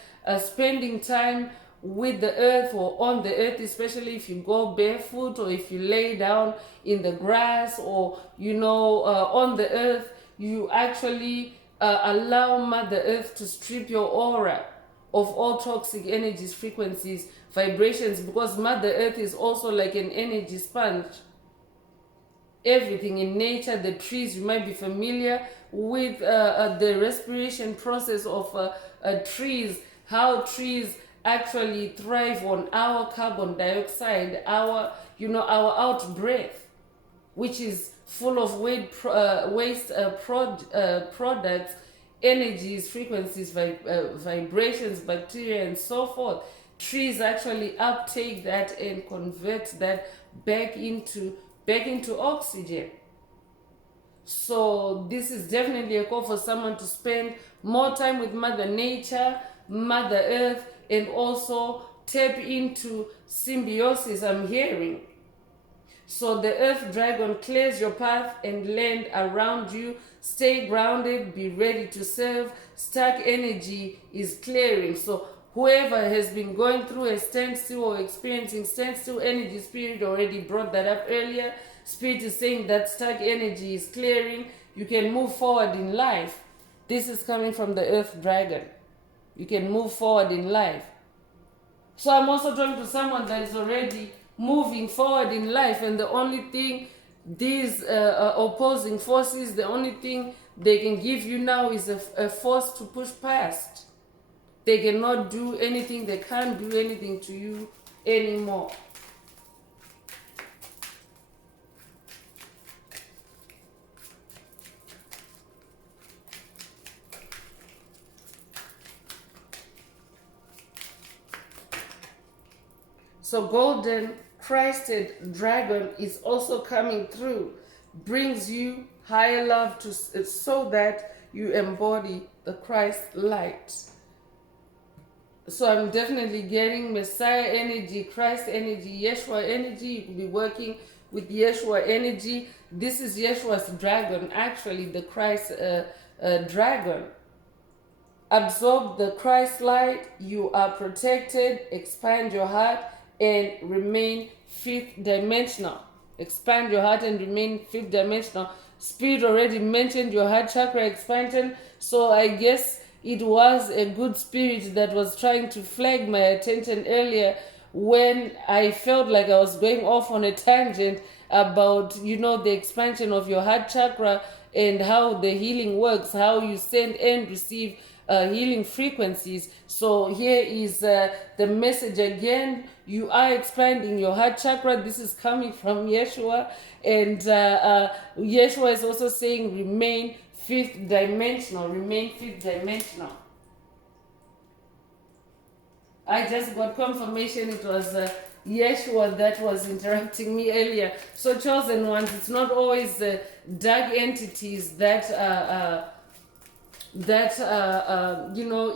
spending time with the earth or on the earth, especially if you go barefoot or if you lay down in the grass or on the earth, you actually allow Mother Earth to strip your aura of all toxic energies, frequencies, vibrations, because Mother Earth is also like an energy sponge. everything in nature, the trees. You might be familiar with the respiration process of trees, how trees actually thrive on our carbon dioxide, our our out breath, which is full of waste products, energies, frequencies, vibrations, bacteria, and so forth. Trees actually uptake that and convert that back into oxygen. So this is definitely a call for someone to spend more time with Mother Nature, Mother Earth, and also tap into symbiosis, I'm hearing. So the earth dragon clears your path and land around you. Stay grounded, be ready to serve. Stuck energy is clearing. So whoever has been going through a standstill or experiencing standstill energy, Spirit already brought that up earlier. Spirit is saying that stuck energy is clearing. You can move forward in life. This is coming from the earth dragon. You can move forward in life. So I'm also talking to someone that is already moving forward in life, and the only thing these opposing forces, the only thing they can give you now is a force to push past. They cannot do anything, they can't do anything to you anymore. So golden crested dragon is also coming through, brings you higher love so that you embody the Christ light. So I'm definitely getting Messiah energy, Christ energy, Yeshua energy. You could be working with Yeshua energy. This is Yeshua's dragon, actually the Christ dragon. Absorb the Christ light. You are protected. Expand your heart and remain fifth dimensional. Expand your heart and remain fifth dimensional. Spirit already mentioned your heart chakra expansion, so I guess it was a good spirit that was trying to flag my attention earlier when I felt like I was going off on a tangent about the expansion of your heart chakra and how the healing works, how you send and receive healing frequencies. So here is the message again. You are expanding your heart chakra. This is coming from Yeshua, and Yeshua is also saying remain fifth dimensional. Remain fifth dimensional. I just got confirmation it was Yeshua that was interrupting me earlier. So chosen ones, it's not always dark entities that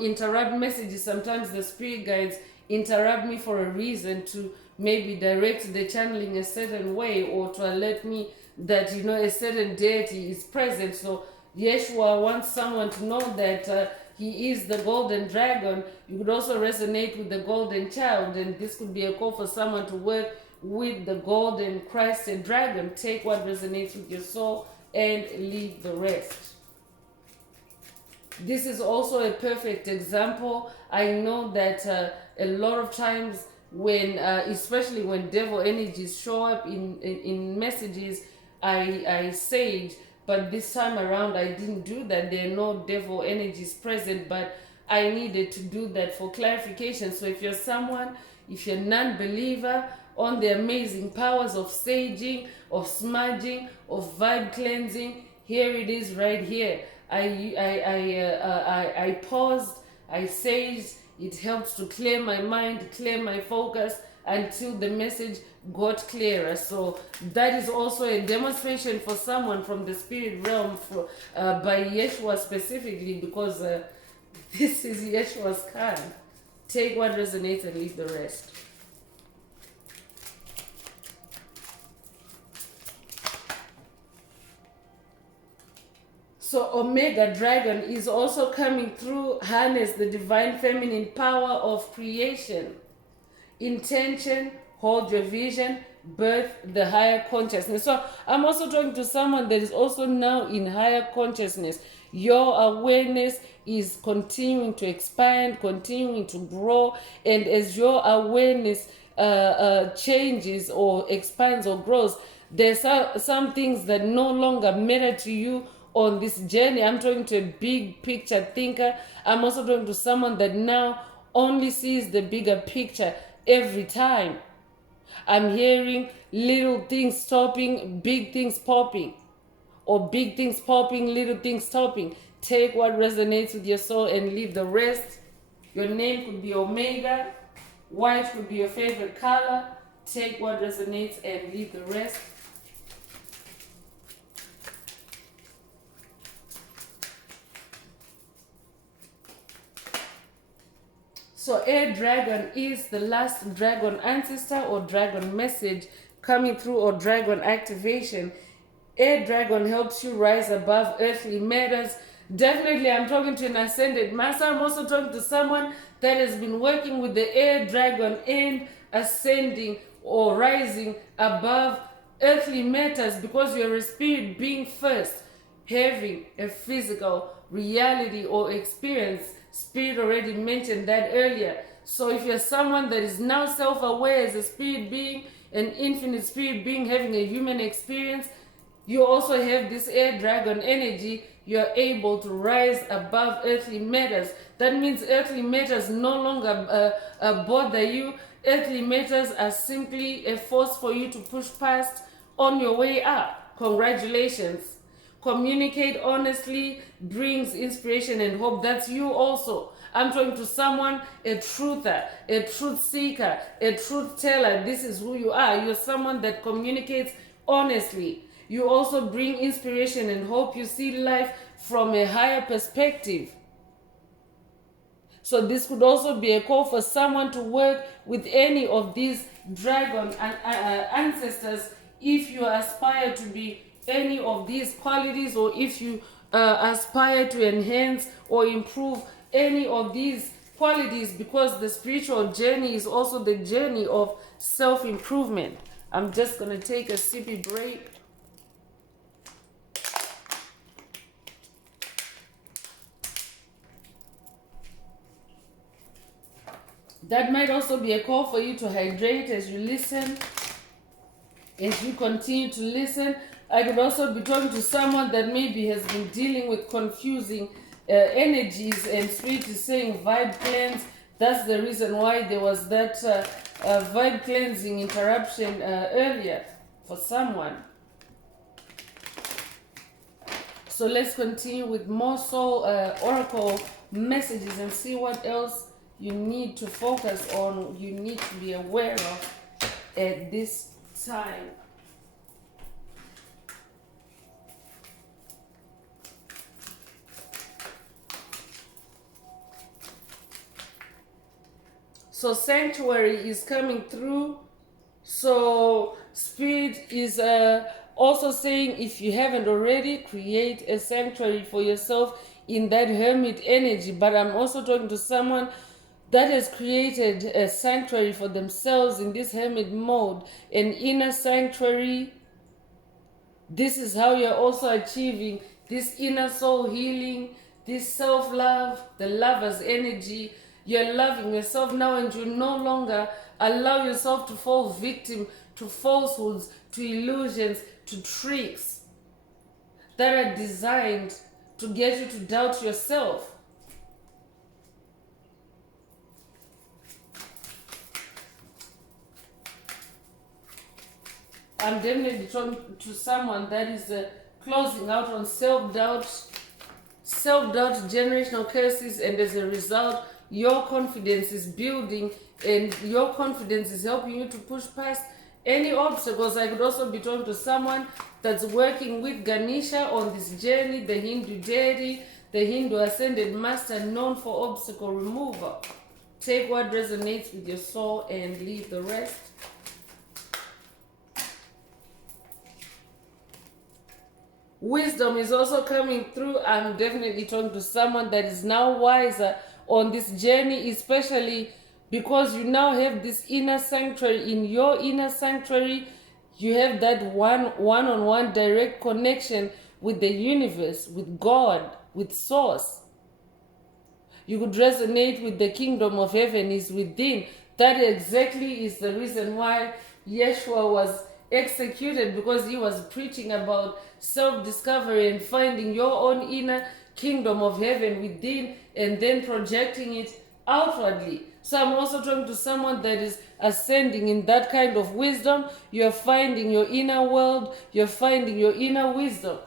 interrupt messages. Sometimes the spirit guides interrupt me for a reason, to maybe direct the channeling a certain way, or to alert me that a certain deity is present. So Yeshua wants someone to know that he is the golden dragon. You could also resonate with the golden child, and this could be a call for someone to work with the golden Christed dragon. Take what resonates with your soul and leave the rest. This is also a perfect example. I know that a lot of times when, especially when devil energies show up in messages, I sage, but this time around I didn't do that. There are no devil energies present, but I needed to do that for clarification. So if you're non-believer on the amazing powers of saging, of smudging, of vibe cleansing, here it is right here. I paused, I saged. It helps to clear my mind, clear my focus until the message got clearer. So that is also a demonstration for someone from the spirit realm, by Yeshua specifically, because this is Yeshua's kind. Take what resonates and leave the rest. So Omega Dragon is also coming through. Harness the divine feminine power of creation. Intention, hold your vision, birth the higher consciousness. So I'm also talking to someone that is also now in higher consciousness. Your awareness is continuing to expand, continuing to grow, and as your awareness changes or expands or grows, There's some things that no longer matter to you on this journey. I'm talking to a big picture thinker. I'm also talking to someone that now only sees the bigger picture every time. I'm hearing little things stopping, big things popping, or big things popping, little things stopping. Take what resonates with your soul and leave the rest. Your name could be Omega. White could be your favorite color. Take what resonates and leave the rest. So air dragon is the last dragon ancestor or dragon message coming through, or dragon activation. Air dragon helps you rise above earthly matters. Definitely, I'm talking to an ascended master. I'm also talking to someone that has been working with the air dragon and ascending or rising above earthly matters, because you're a spirit being first, having a physical reality or experience. Spirit already mentioned that earlier. So if you're someone that is now self-aware as a spirit being, an infinite spirit being having a human experience, you also have this air dragon energy. You're able to rise above earthly matters. That means earthly matters no longer bother you. Earthly matters are simply a force for you to push past on your way up. Congratulations. Communicate honestly brings inspiration and hope. That's you also. I'm talking to someone, a truther, a truth seeker, a truth teller. This is who you are. You're someone that communicates honestly. You also bring inspiration and hope. You see life from a higher perspective. So this could also be a call for someone to work with any of these dragon ancestors if you aspire to be any of these qualities, or if you aspire to enhance or improve any of these qualities, because the spiritual journey is also the journey of self-improvement. I'm just going to take a sippy break. That might also be a call for you to hydrate as you listen, as you continue to listen. I could also be talking to someone that maybe has been dealing with confusing energies, and Spirit is saying vibe cleanse. That's the reason why there was that vibe cleansing interruption earlier for someone. So let's continue with more soul oracle messages and see what else you need to focus on, you need to be aware of at this time. So sanctuary is coming through. So Spirit is also saying, if you haven't already, create a sanctuary for yourself in that hermit energy. But I'm also talking to someone that has created a sanctuary for themselves in this hermit mode, an inner sanctuary. This is how you're also achieving this inner soul healing, this self-love, the lover's energy. You're loving yourself now, and you no longer allow yourself to fall victim to falsehoods, to illusions, to tricks that are designed to get you to doubt yourself. I'm definitely talking to someone that is closing out on self-doubt, generational curses, and as a result, your confidence is building, and your confidence is helping you to push past any obstacles. I could also be talking to someone that's working with Ganesha on this journey, the Hindu deity, the Hindu ascended master known for obstacle removal. Take what resonates with your soul and leave the rest. Wisdom is also coming through. I'm definitely talking to someone that is now wiser on this journey, especially because you now have this inner sanctuary. In your inner sanctuary, you have that one-on-one direct connection with the universe, with God, with Source. You could resonate with the kingdom of heaven is within. That exactly is the reason why Yeshua was executed because he was preaching about self-discovery and finding your own inner kingdom of heaven within and then projecting it outwardly. So I'm also talking to someone that is ascending in that kind of wisdom. You're finding your inner world, you're finding your inner wisdom,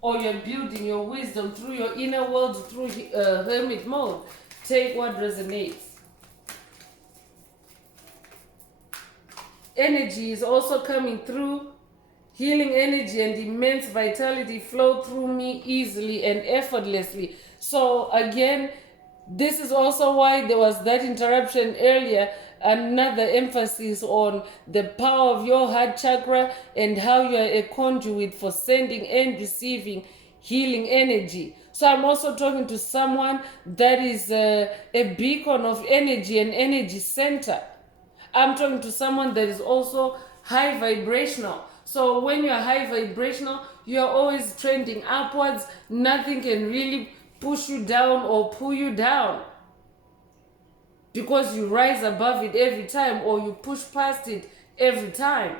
or you're building your wisdom through your inner world through hermit mode. Take what resonates. Energy is also coming through. Healing energy and immense vitality flow through me easily and effortlessly. So again, this is also why there was that interruption earlier. Another emphasis on the power of your heart chakra and how you are a conduit for sending and receiving healing energy. So I'm also talking to someone that is a beacon of energy, an energy center. I'm talking to someone that is also high vibrational. So when you're high vibrational, you're always trending upwards. Nothing can really push you down or pull you down, because you rise above it every time, or you push past it every time.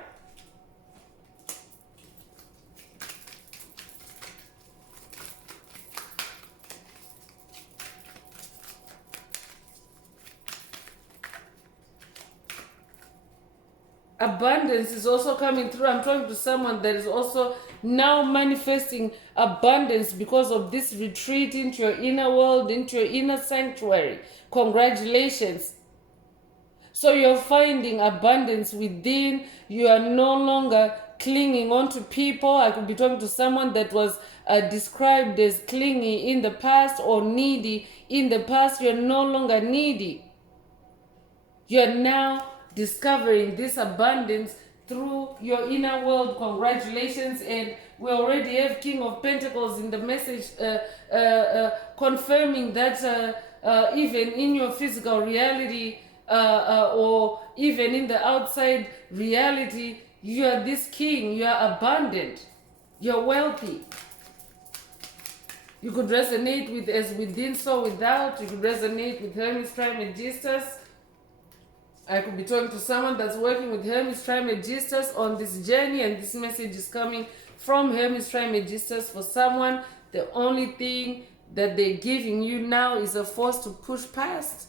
Abundance is also coming through. I'm talking to someone that is also now manifesting abundance because of this retreat into your inner world, into your inner sanctuary. Congratulations. So you're finding abundance within. You are no longer clinging on to people. I could be talking to someone that was described as clingy in the past or needy in the past. You're no longer needy. You're now discovering this abundance through your inner world. Congratulations. And we already have King of Pentacles in the message, confirming that even in your physical reality, or even in the outside reality, you are this king. You are abundant, you're wealthy. You could resonate with as within so without. You could resonate with Hermes Trismegistus. I could be talking to someone that's working with Hermes Trismegistus on this journey, and this message is coming from Hermes Trismegistus. For someone, the only thing that they're giving you now is a force to push past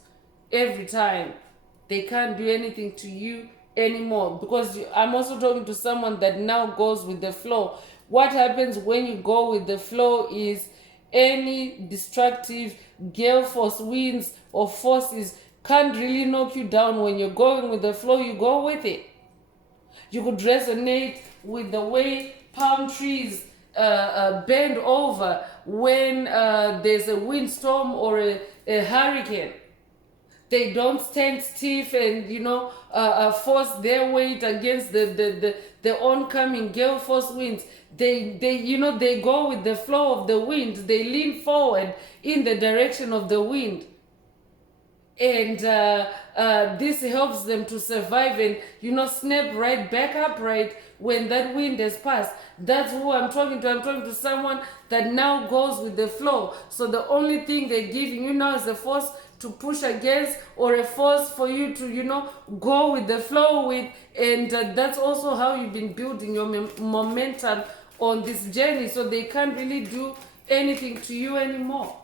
every time. They can't do anything to you anymore, because I'm also talking to someone that now goes with the flow. What happens when you go with the flow is any destructive gale force winds or forces can't really knock you down. When you're going with the flow, you go with it. You could resonate with the way palm trees bend over when there's a windstorm or a hurricane. They don't stand stiff and force their weight against the oncoming gale force winds. They go with the flow of the wind. They lean forward in the direction of the wind. And this helps them to survive and snap right back upright when that wind has passed. That's who I'm talking to. I'm talking to someone that now goes with the flow. So the only thing they're giving you now is a force to push against, or a force for you to go with the flow with. And that's also how you've been building your momentum on this journey. So they can't really do anything to you anymore.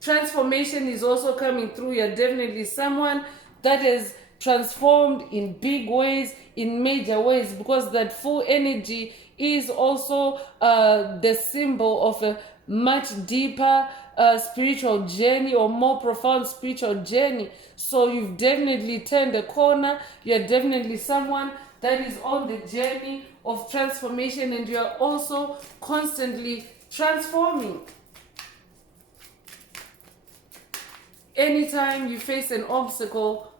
Transformation is also coming through. You're definitely someone that is transformed in big ways, in major ways, because that full energy is also the symbol of a much deeper spiritual journey, or more profound spiritual journey. So you've definitely turned a corner. You're definitely someone that is on the journey of transformation, and you're also constantly transforming. Anytime you face an obstacle,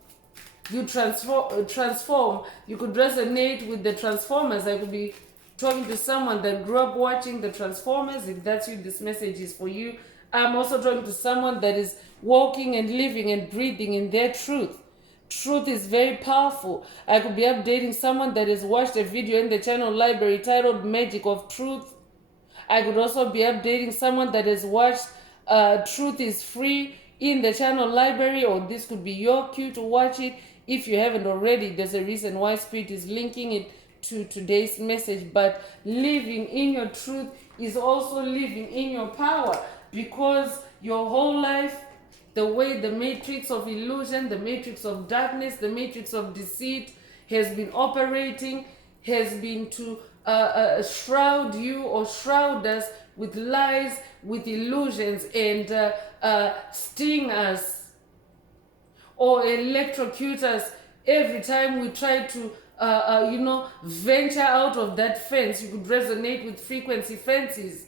you transform. You could resonate with the Transformers. I could be talking to someone that grew up watching the Transformers. If that's you, this message is for you. I'm also talking to someone that is walking and living and breathing in their truth. Truth is very powerful. I could be updating someone that has watched a video in the channel library titled Magic of Truth. I could also be updating someone that has watched Truth is Free in the channel library, or this could be your cue to watch it If you haven't already, there's a reason why Spirit is linking it to today's message. But living in your truth is also living in your power, because your whole life, the way the matrix of illusion, the matrix of darkness, the matrix of deceit has been operating, has been to shroud you or shroud us with lies, with illusions, and sting us or electrocute us every time we try to venture out of that fence. You could resonate with frequency fences.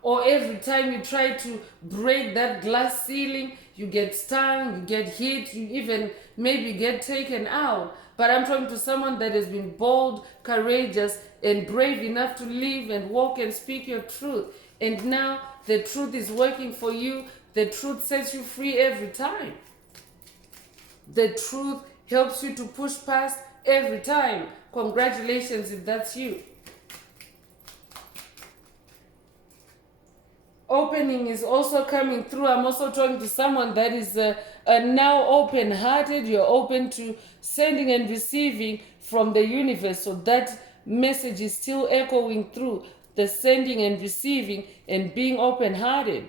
Or every time you try to break that glass ceiling, you get stung, you get hit, you even maybe get taken out. But I'm talking to someone that has been bold, courageous, and brave enough to live and walk and speak your truth. And now the truth is working for you. The truth sets you free every time. The truth helps you to push past every time. Congratulations if that's you. Opening is also coming through. I'm also talking to someone that is now open-hearted. You're open to sending and receiving from the universe. So that message is still echoing through, the sending and receiving and being open-hearted.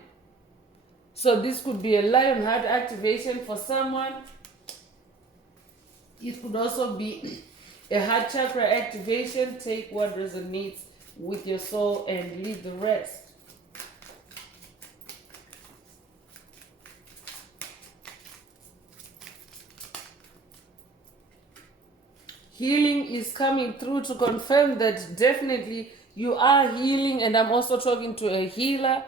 So this could be a lion heart activation for someone. It could also be a heart chakra activation. Take what resonates with your soul and leave the rest. Healing is coming through to confirm that definitely you are healing, and I'm also talking to a healer.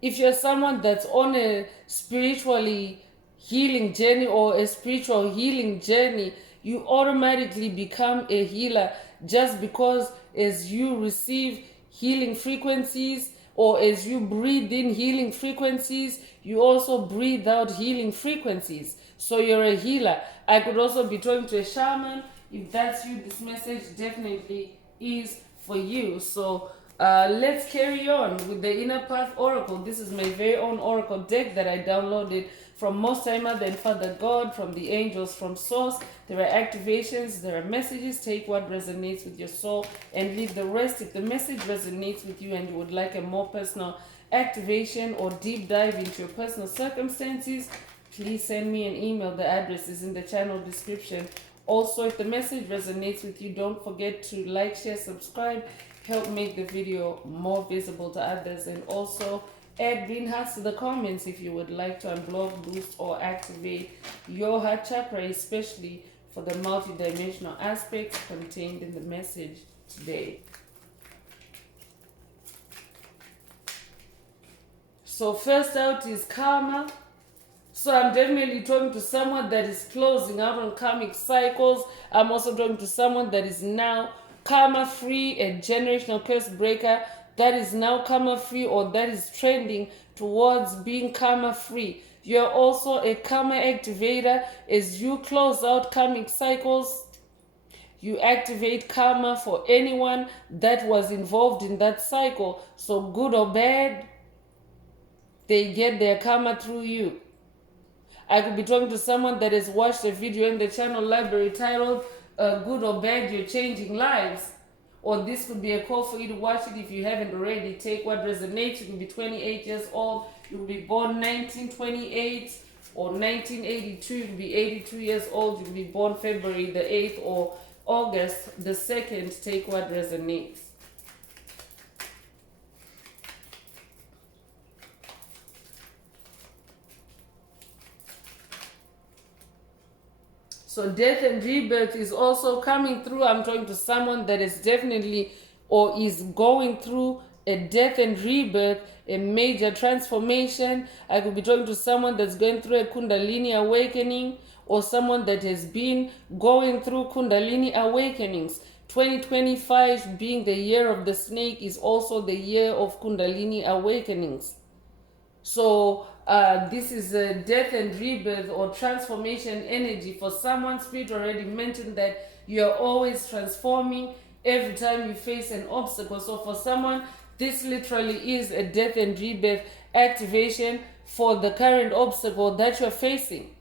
If you're someone that's on a spiritually healing journey or a spiritual healing journey, you automatically become a healer, just because as you receive healing frequencies or as you breathe in healing frequencies, you also breathe out healing frequencies. So you're a healer. I could also be talking to a shaman. If that's you, this message definitely is for you. So let's carry on with the Inner Path Oracle. This is my very own Oracle deck that I downloaded from Most High Mother and Father God, from the angels, from Source. There are activations, there are messages. Take what resonates with your soul and leave the rest. If the message resonates with you and you would like a more personal activation or deep dive into your personal circumstances, please send me an email. The address is in the channel description. Also, if the message resonates with you, don't forget to like, share, subscribe. Help make the video more visible to others. And also add green hearts to the comments if you would like to unblock, boost, or activate your heart chakra, especially for the multidimensional aspects contained in the message today. So first out is karma. So I'm definitely talking to someone that is closing out on karmic cycles. I'm also talking to someone that is now karma free, a generational curse breaker that is now karma free or that is trending towards being karma free. You're also a karma activator. As you close out karmic cycles, you activate karma for anyone that was involved in that cycle. So good or bad, they get their karma through you. I could be talking to someone that has watched a video in the channel library titled Good or Bad, You're Changing Lives. Or this could be a call for you to watch it if you haven't already. Take what resonates. You could be 28 years old. You could be born 1928 or 1982. You could be 82 years old. You could be born February the 8th or August the 2nd. Take what resonates. So death and rebirth is also coming through. I'm talking to someone that is definitely or is going through a death and rebirth, a major transformation. I could be talking to someone that's going through a Kundalini awakening, or someone that has been going through Kundalini awakenings. 2025 being the year of the snake is also the year of Kundalini awakenings. So this is a death and rebirth or transformation energy. For someone, Spirit already mentioned that you're always transforming every time you face an obstacle. So for someone, this literally is a death and rebirth activation for the current obstacle that you're facing.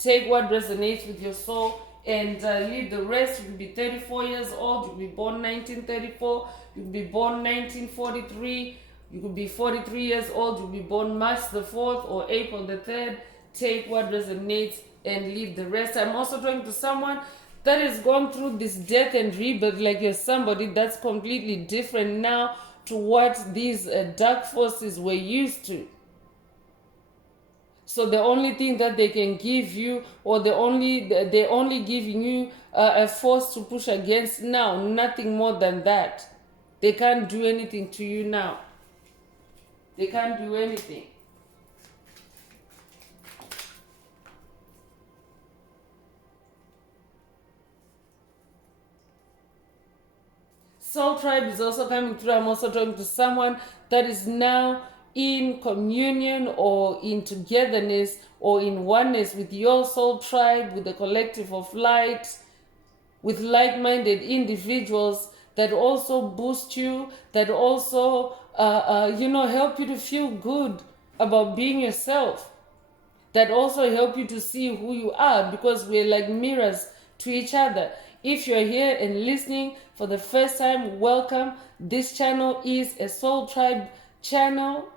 Take what resonates with your soul and leave the rest. You could be 34 years old. You could be born 1934. You could be born 1943. You could be 43 years old. You could be born March the 4th or April the 3rd. Take what resonates and leave the rest. I'm also talking to someone that has gone through this death and rebirth, like you're somebody that's completely different now to what these dark forces were used to. So the only thing that they can give you, or they're only giving you a force to push against now, nothing more than that. They can't do anything to you now. They can't do anything. Soul tribe is also coming through. I'm also talking to someone that is now in communion or in togetherness or in oneness with your soul tribe, with the collective of light, with like-minded individuals that also boost you, that also help you to feel good about being yourself, that also help you to see who you are, because we're like mirrors to each other. If you're here and listening for the first time, welcome. This channel is a Soul Tribe channel.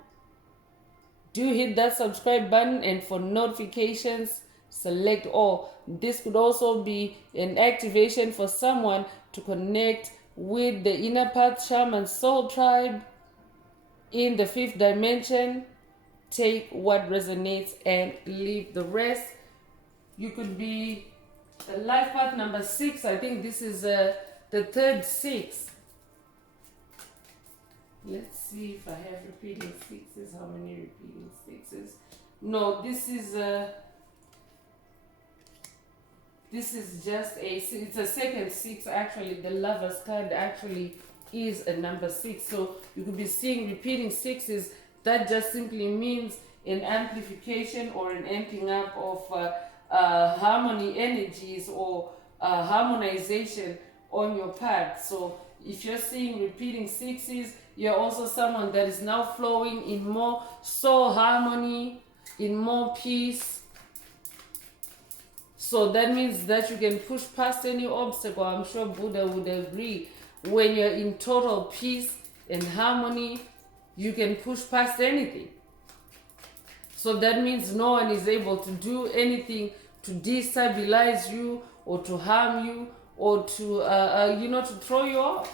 Do hit that subscribe button, and for notifications, select all. This could also be an activation for someone to connect with the Inner Path Shaman Soul Tribe in the 5th dimension. Take what resonates and leave the rest. You could be the life path number 6. I think this is the 3rd 6. Let's see if I have repeating 6s. How many repeating 6s? No, this is just it's a 2nd 6 actually. The Lover's card actually is a number 6. So you could be seeing repeating 6s. That just simply means an amplification or an amping up of harmony energies or harmonization on your path. So if you're seeing repeating 6s, you're also someone that is now flowing in more soul harmony, in more peace. So that means that you can push past any obstacle. I'm sure Buddha would agree. When you're in total peace and harmony, you can push past anything. So that means no one is able to do anything to destabilize you or to harm you or to to throw you off.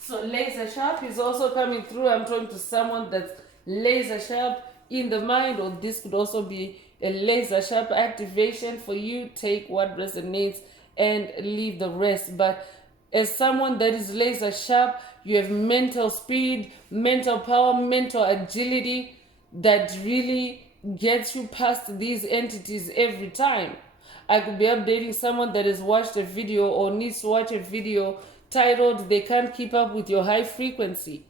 So laser sharp is also coming through. I'm talking to someone that's laser sharp in the mind, or this could also be a laser sharp activation for you. Take what resonates and leave the rest. But as someone that is laser sharp, you have mental speed, mental power, mental agility that really gets you past these entities every time. I could be updating someone that has watched a video or needs to watch a video titled "They Can't Keep Up with Your High Frequency."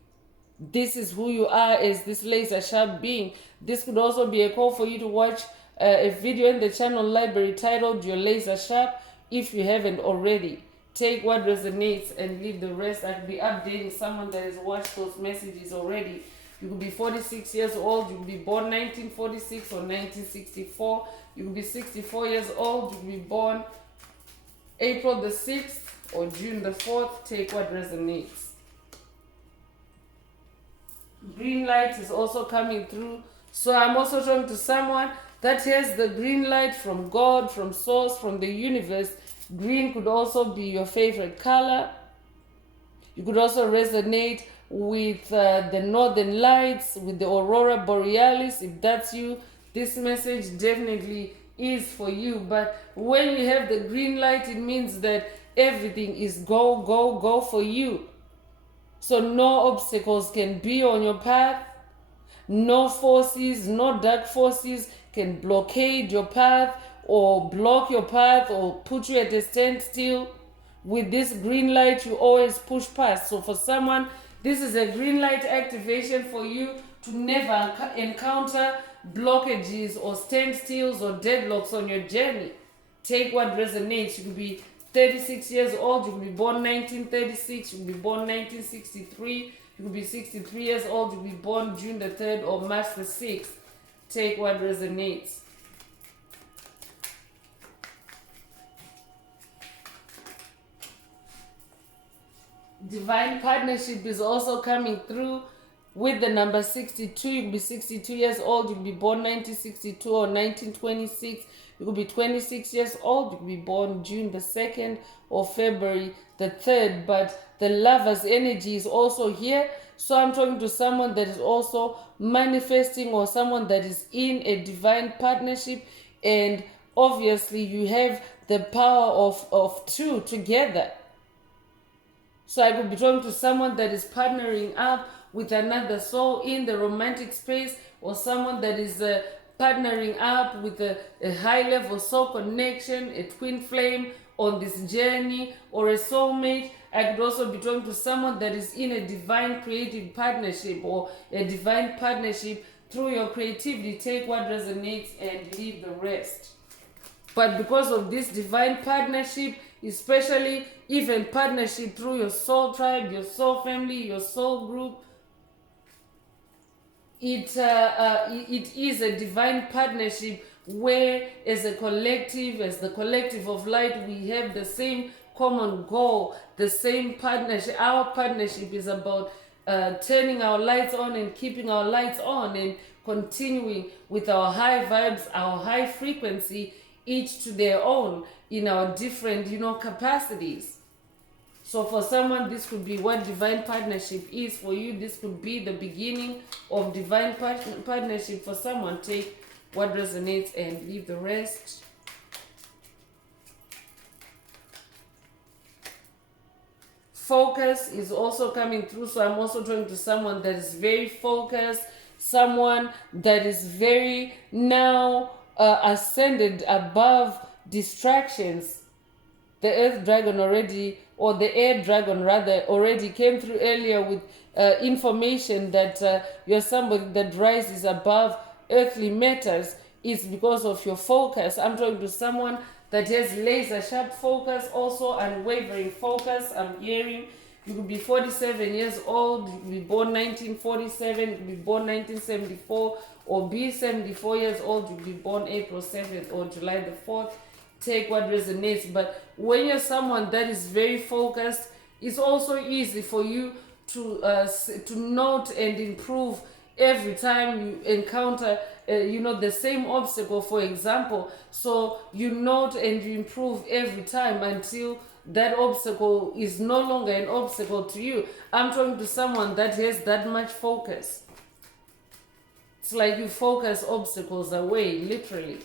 This is who you are as this laser sharp being. This could also be a call for you to watch a video in the channel library titled "Your Laser Sharp" if you haven't already. Take what resonates and leave the rest. I could be updating someone that has watched those messages already. You could be 46 years old. You could be born 1946 or 1964. You could be 64 years old. You could be born April the 6th or June the 4th. Take what resonates. Green light is also coming through. So I'm also talking to someone that has the green light from God, from source, from the universe. Green could also be your favorite color. You could also resonate with the northern lights, with the aurora borealis. If that's you, this message definitely is for you. But when you have the green light, it means that everything is go, go, go for you. So no obstacles can be on your path. No forces, no dark forces can blockade your path or block your path or put you at a standstill. With this green light, you always push past. So for someone, this is a green light activation for you to never encounter blockages or standstills or deadlocks on your journey. Take what resonates. You could be 36 years old. You could be born 1936. You could be born 1963. You could be 63 years old. You could be born June the 3rd or March the 6th. Take what resonates. Divine partnership is also coming through with the number 62. You could be 62 years old. You could be born 1962 or 1926. You could be 26 years old. You could be born June the 2nd or February the 3rd. But the lover's energy is also here. So I'm talking to someone that is also manifesting, or someone that is in a divine partnership. And obviously you have the power of two together. So I could be talking to someone that is partnering up with another soul in the romantic space, or someone that is partnering up with a high level soul connection, a twin flame on this journey, or a soulmate. I could also be talking to someone that is in a divine creative partnership, or a divine partnership through your creativity. Take what resonates and leave the rest. But because of this divine partnership, especially even partnership through your soul tribe, your soul family, your soul group, it is a divine partnership where, as a collective, as the collective of light, we have the same common goal, the same partnership. Our partnership is about turning our lights on and keeping our lights on, and continuing with our high vibes, our high frequency, each to their own in our different, capacities. So for someone, this could be what divine partnership is. For you, this could be the beginning of divine partnership. For someone, take what resonates and leave the rest. Focus is also coming through. So I'm also talking to someone that is very focused, someone that is very now ascended above distractions. The earth dragon already, or the air dragon rather, already came through earlier with information that you're somebody that rises above earthly matters. Is because of your focus. I'm talking to someone that has laser sharp focus, also unwavering focus. I'm hearing you could be 47 years old, you could be born 1947, you could be born 1974, or be 74 years old, you could be born April 7th or July the 4th. Take what resonates. But when you're someone that is very focused, it's also easy for you to note and improve every time you encounter the same obstacle, for example. So you note and you improve every time until that obstacle is no longer an obstacle to you. I'm talking to someone that has that much focus. It's like you focus obstacles away, literally.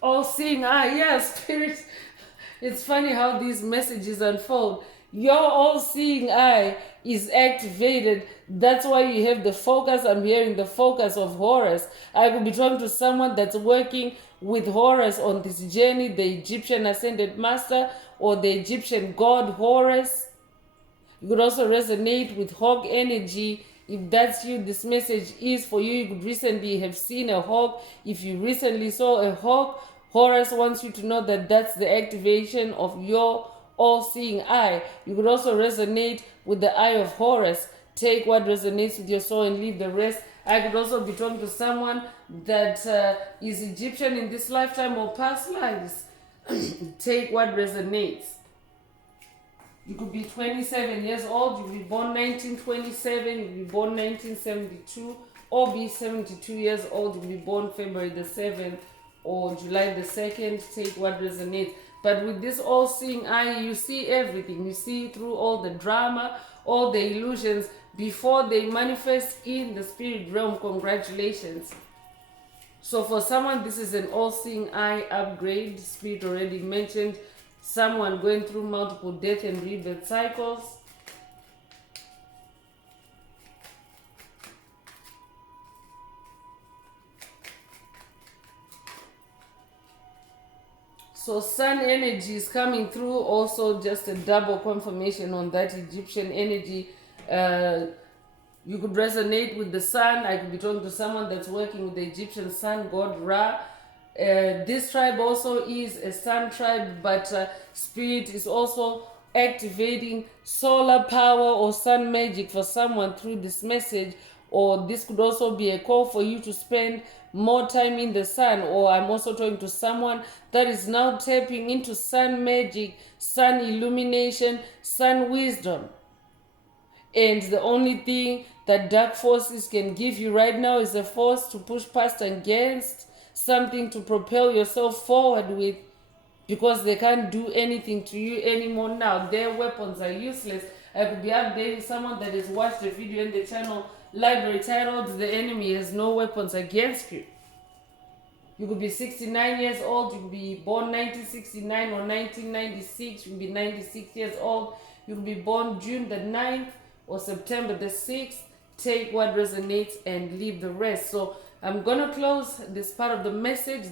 All-seeing eye, yes, spirit. It's funny how these messages unfold. Your all-seeing eye is activated. That's why you have the focus. I'm hearing the focus of Horus. I could be talking to someone that's working with Horus on this journey, the Egyptian ascended master or the Egyptian god Horus. You could also resonate with hawk energy. If that's you, this message is for you. You could recently have seen a hawk. If you recently saw a hawk, Horus wants you to know that that's the activation of your all-seeing eye. You could also resonate with the eye of Horus. Take what resonates with your soul and leave the rest. I could also be talking to someone that is Egyptian in this lifetime or past lives. Take what resonates. You could be 27 years old, you could be born 1927, you could be born 1972, or be 72 years old, you could be born February the 7th or July the 2nd. Take what resonates. But with this all-seeing eye, you see everything. You see through all the drama, all the illusions before they manifest in the spirit realm. Congratulations. So for someone, this is an all-seeing eye upgrade. Spirit already mentioned someone going through multiple death and rebirth cycles. So sun energy is coming through, also just a double confirmation on that Egyptian energy. You could resonate with the sun. I could be talking to someone that's working with the Egyptian sun, God Ra. This tribe also is a sun tribe, but spirit is also activating solar power or sun magic for someone through this message. Or this could also be a call for you to spend more time in the sun. Or I'm also talking to someone that is now tapping into sun magic, sun illumination, sun wisdom. And the only thing that dark forces can give you right now is a force to push past against, something to propel yourself forward with, because they can't do anything to you anymore now. Their weapons are useless. I could be updating someone that has watched a video in the channel library titled "The Enemy Has No Weapons Against You." You could be 69 years old, you could be born 1969 or 1996, you could be 96 years old, you could be born June the 9th or September the 6th. Take what resonates and leave the rest. So I'm going to close this part of the message.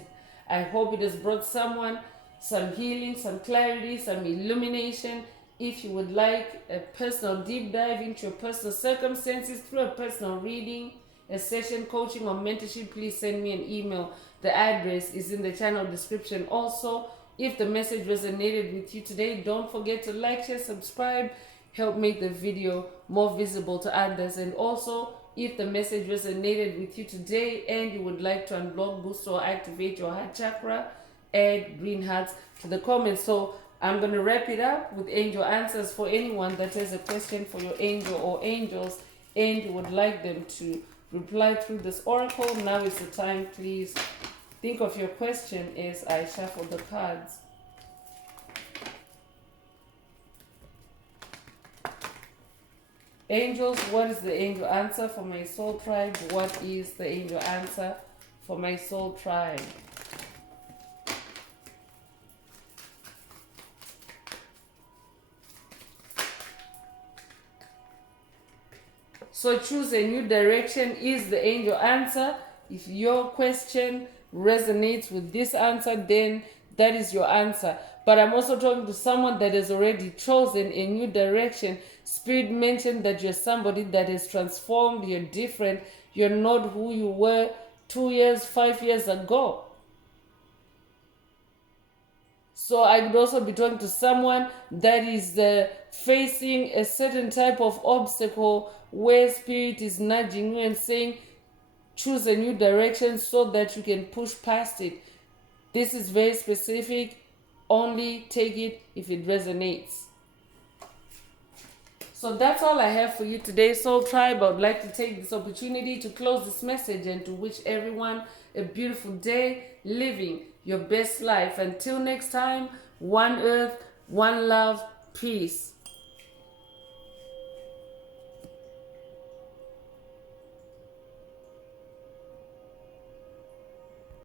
I hope it has brought someone some healing, some clarity, some illumination. If you would like a personal deep dive into your personal circumstances through a personal reading, a session, coaching, or mentorship, please send me an email. The address is in the channel description also. If the message resonated with you today, don't forget to like, share, subscribe. Help make the video more visible to others. And also, if the message resonated with you today and you would like to unblock, boost, or activate your heart chakra, add green hearts to the comments. So I'm going to wrap it up with angel answers for anyone that has a question for your angel or angels and you would like them to reply through this oracle. Now is the time. Please think of your question as I shuffle the cards. Angels, what is the angel answer for my soul tribe? What is the angel answer for my soul tribe? So choose a new direction is the angel answer. If your question resonates with this answer, then that is your answer. But I'm also talking to someone that has already chosen a new direction. Spirit mentioned that you're somebody that is transformed, you're different, you're not who you were 2 years, 5 years ago. So I could also be talking to someone that is facing a certain type of obstacle where spirit is nudging you and saying, choose a new direction so that you can push past it. This is very specific. Only take it if it resonates. So that's all I have for you today, Soul Tribe. I would like to take this opportunity to close this message and to wish everyone a beautiful day, living your best life. Until next time, one earth, one love, peace.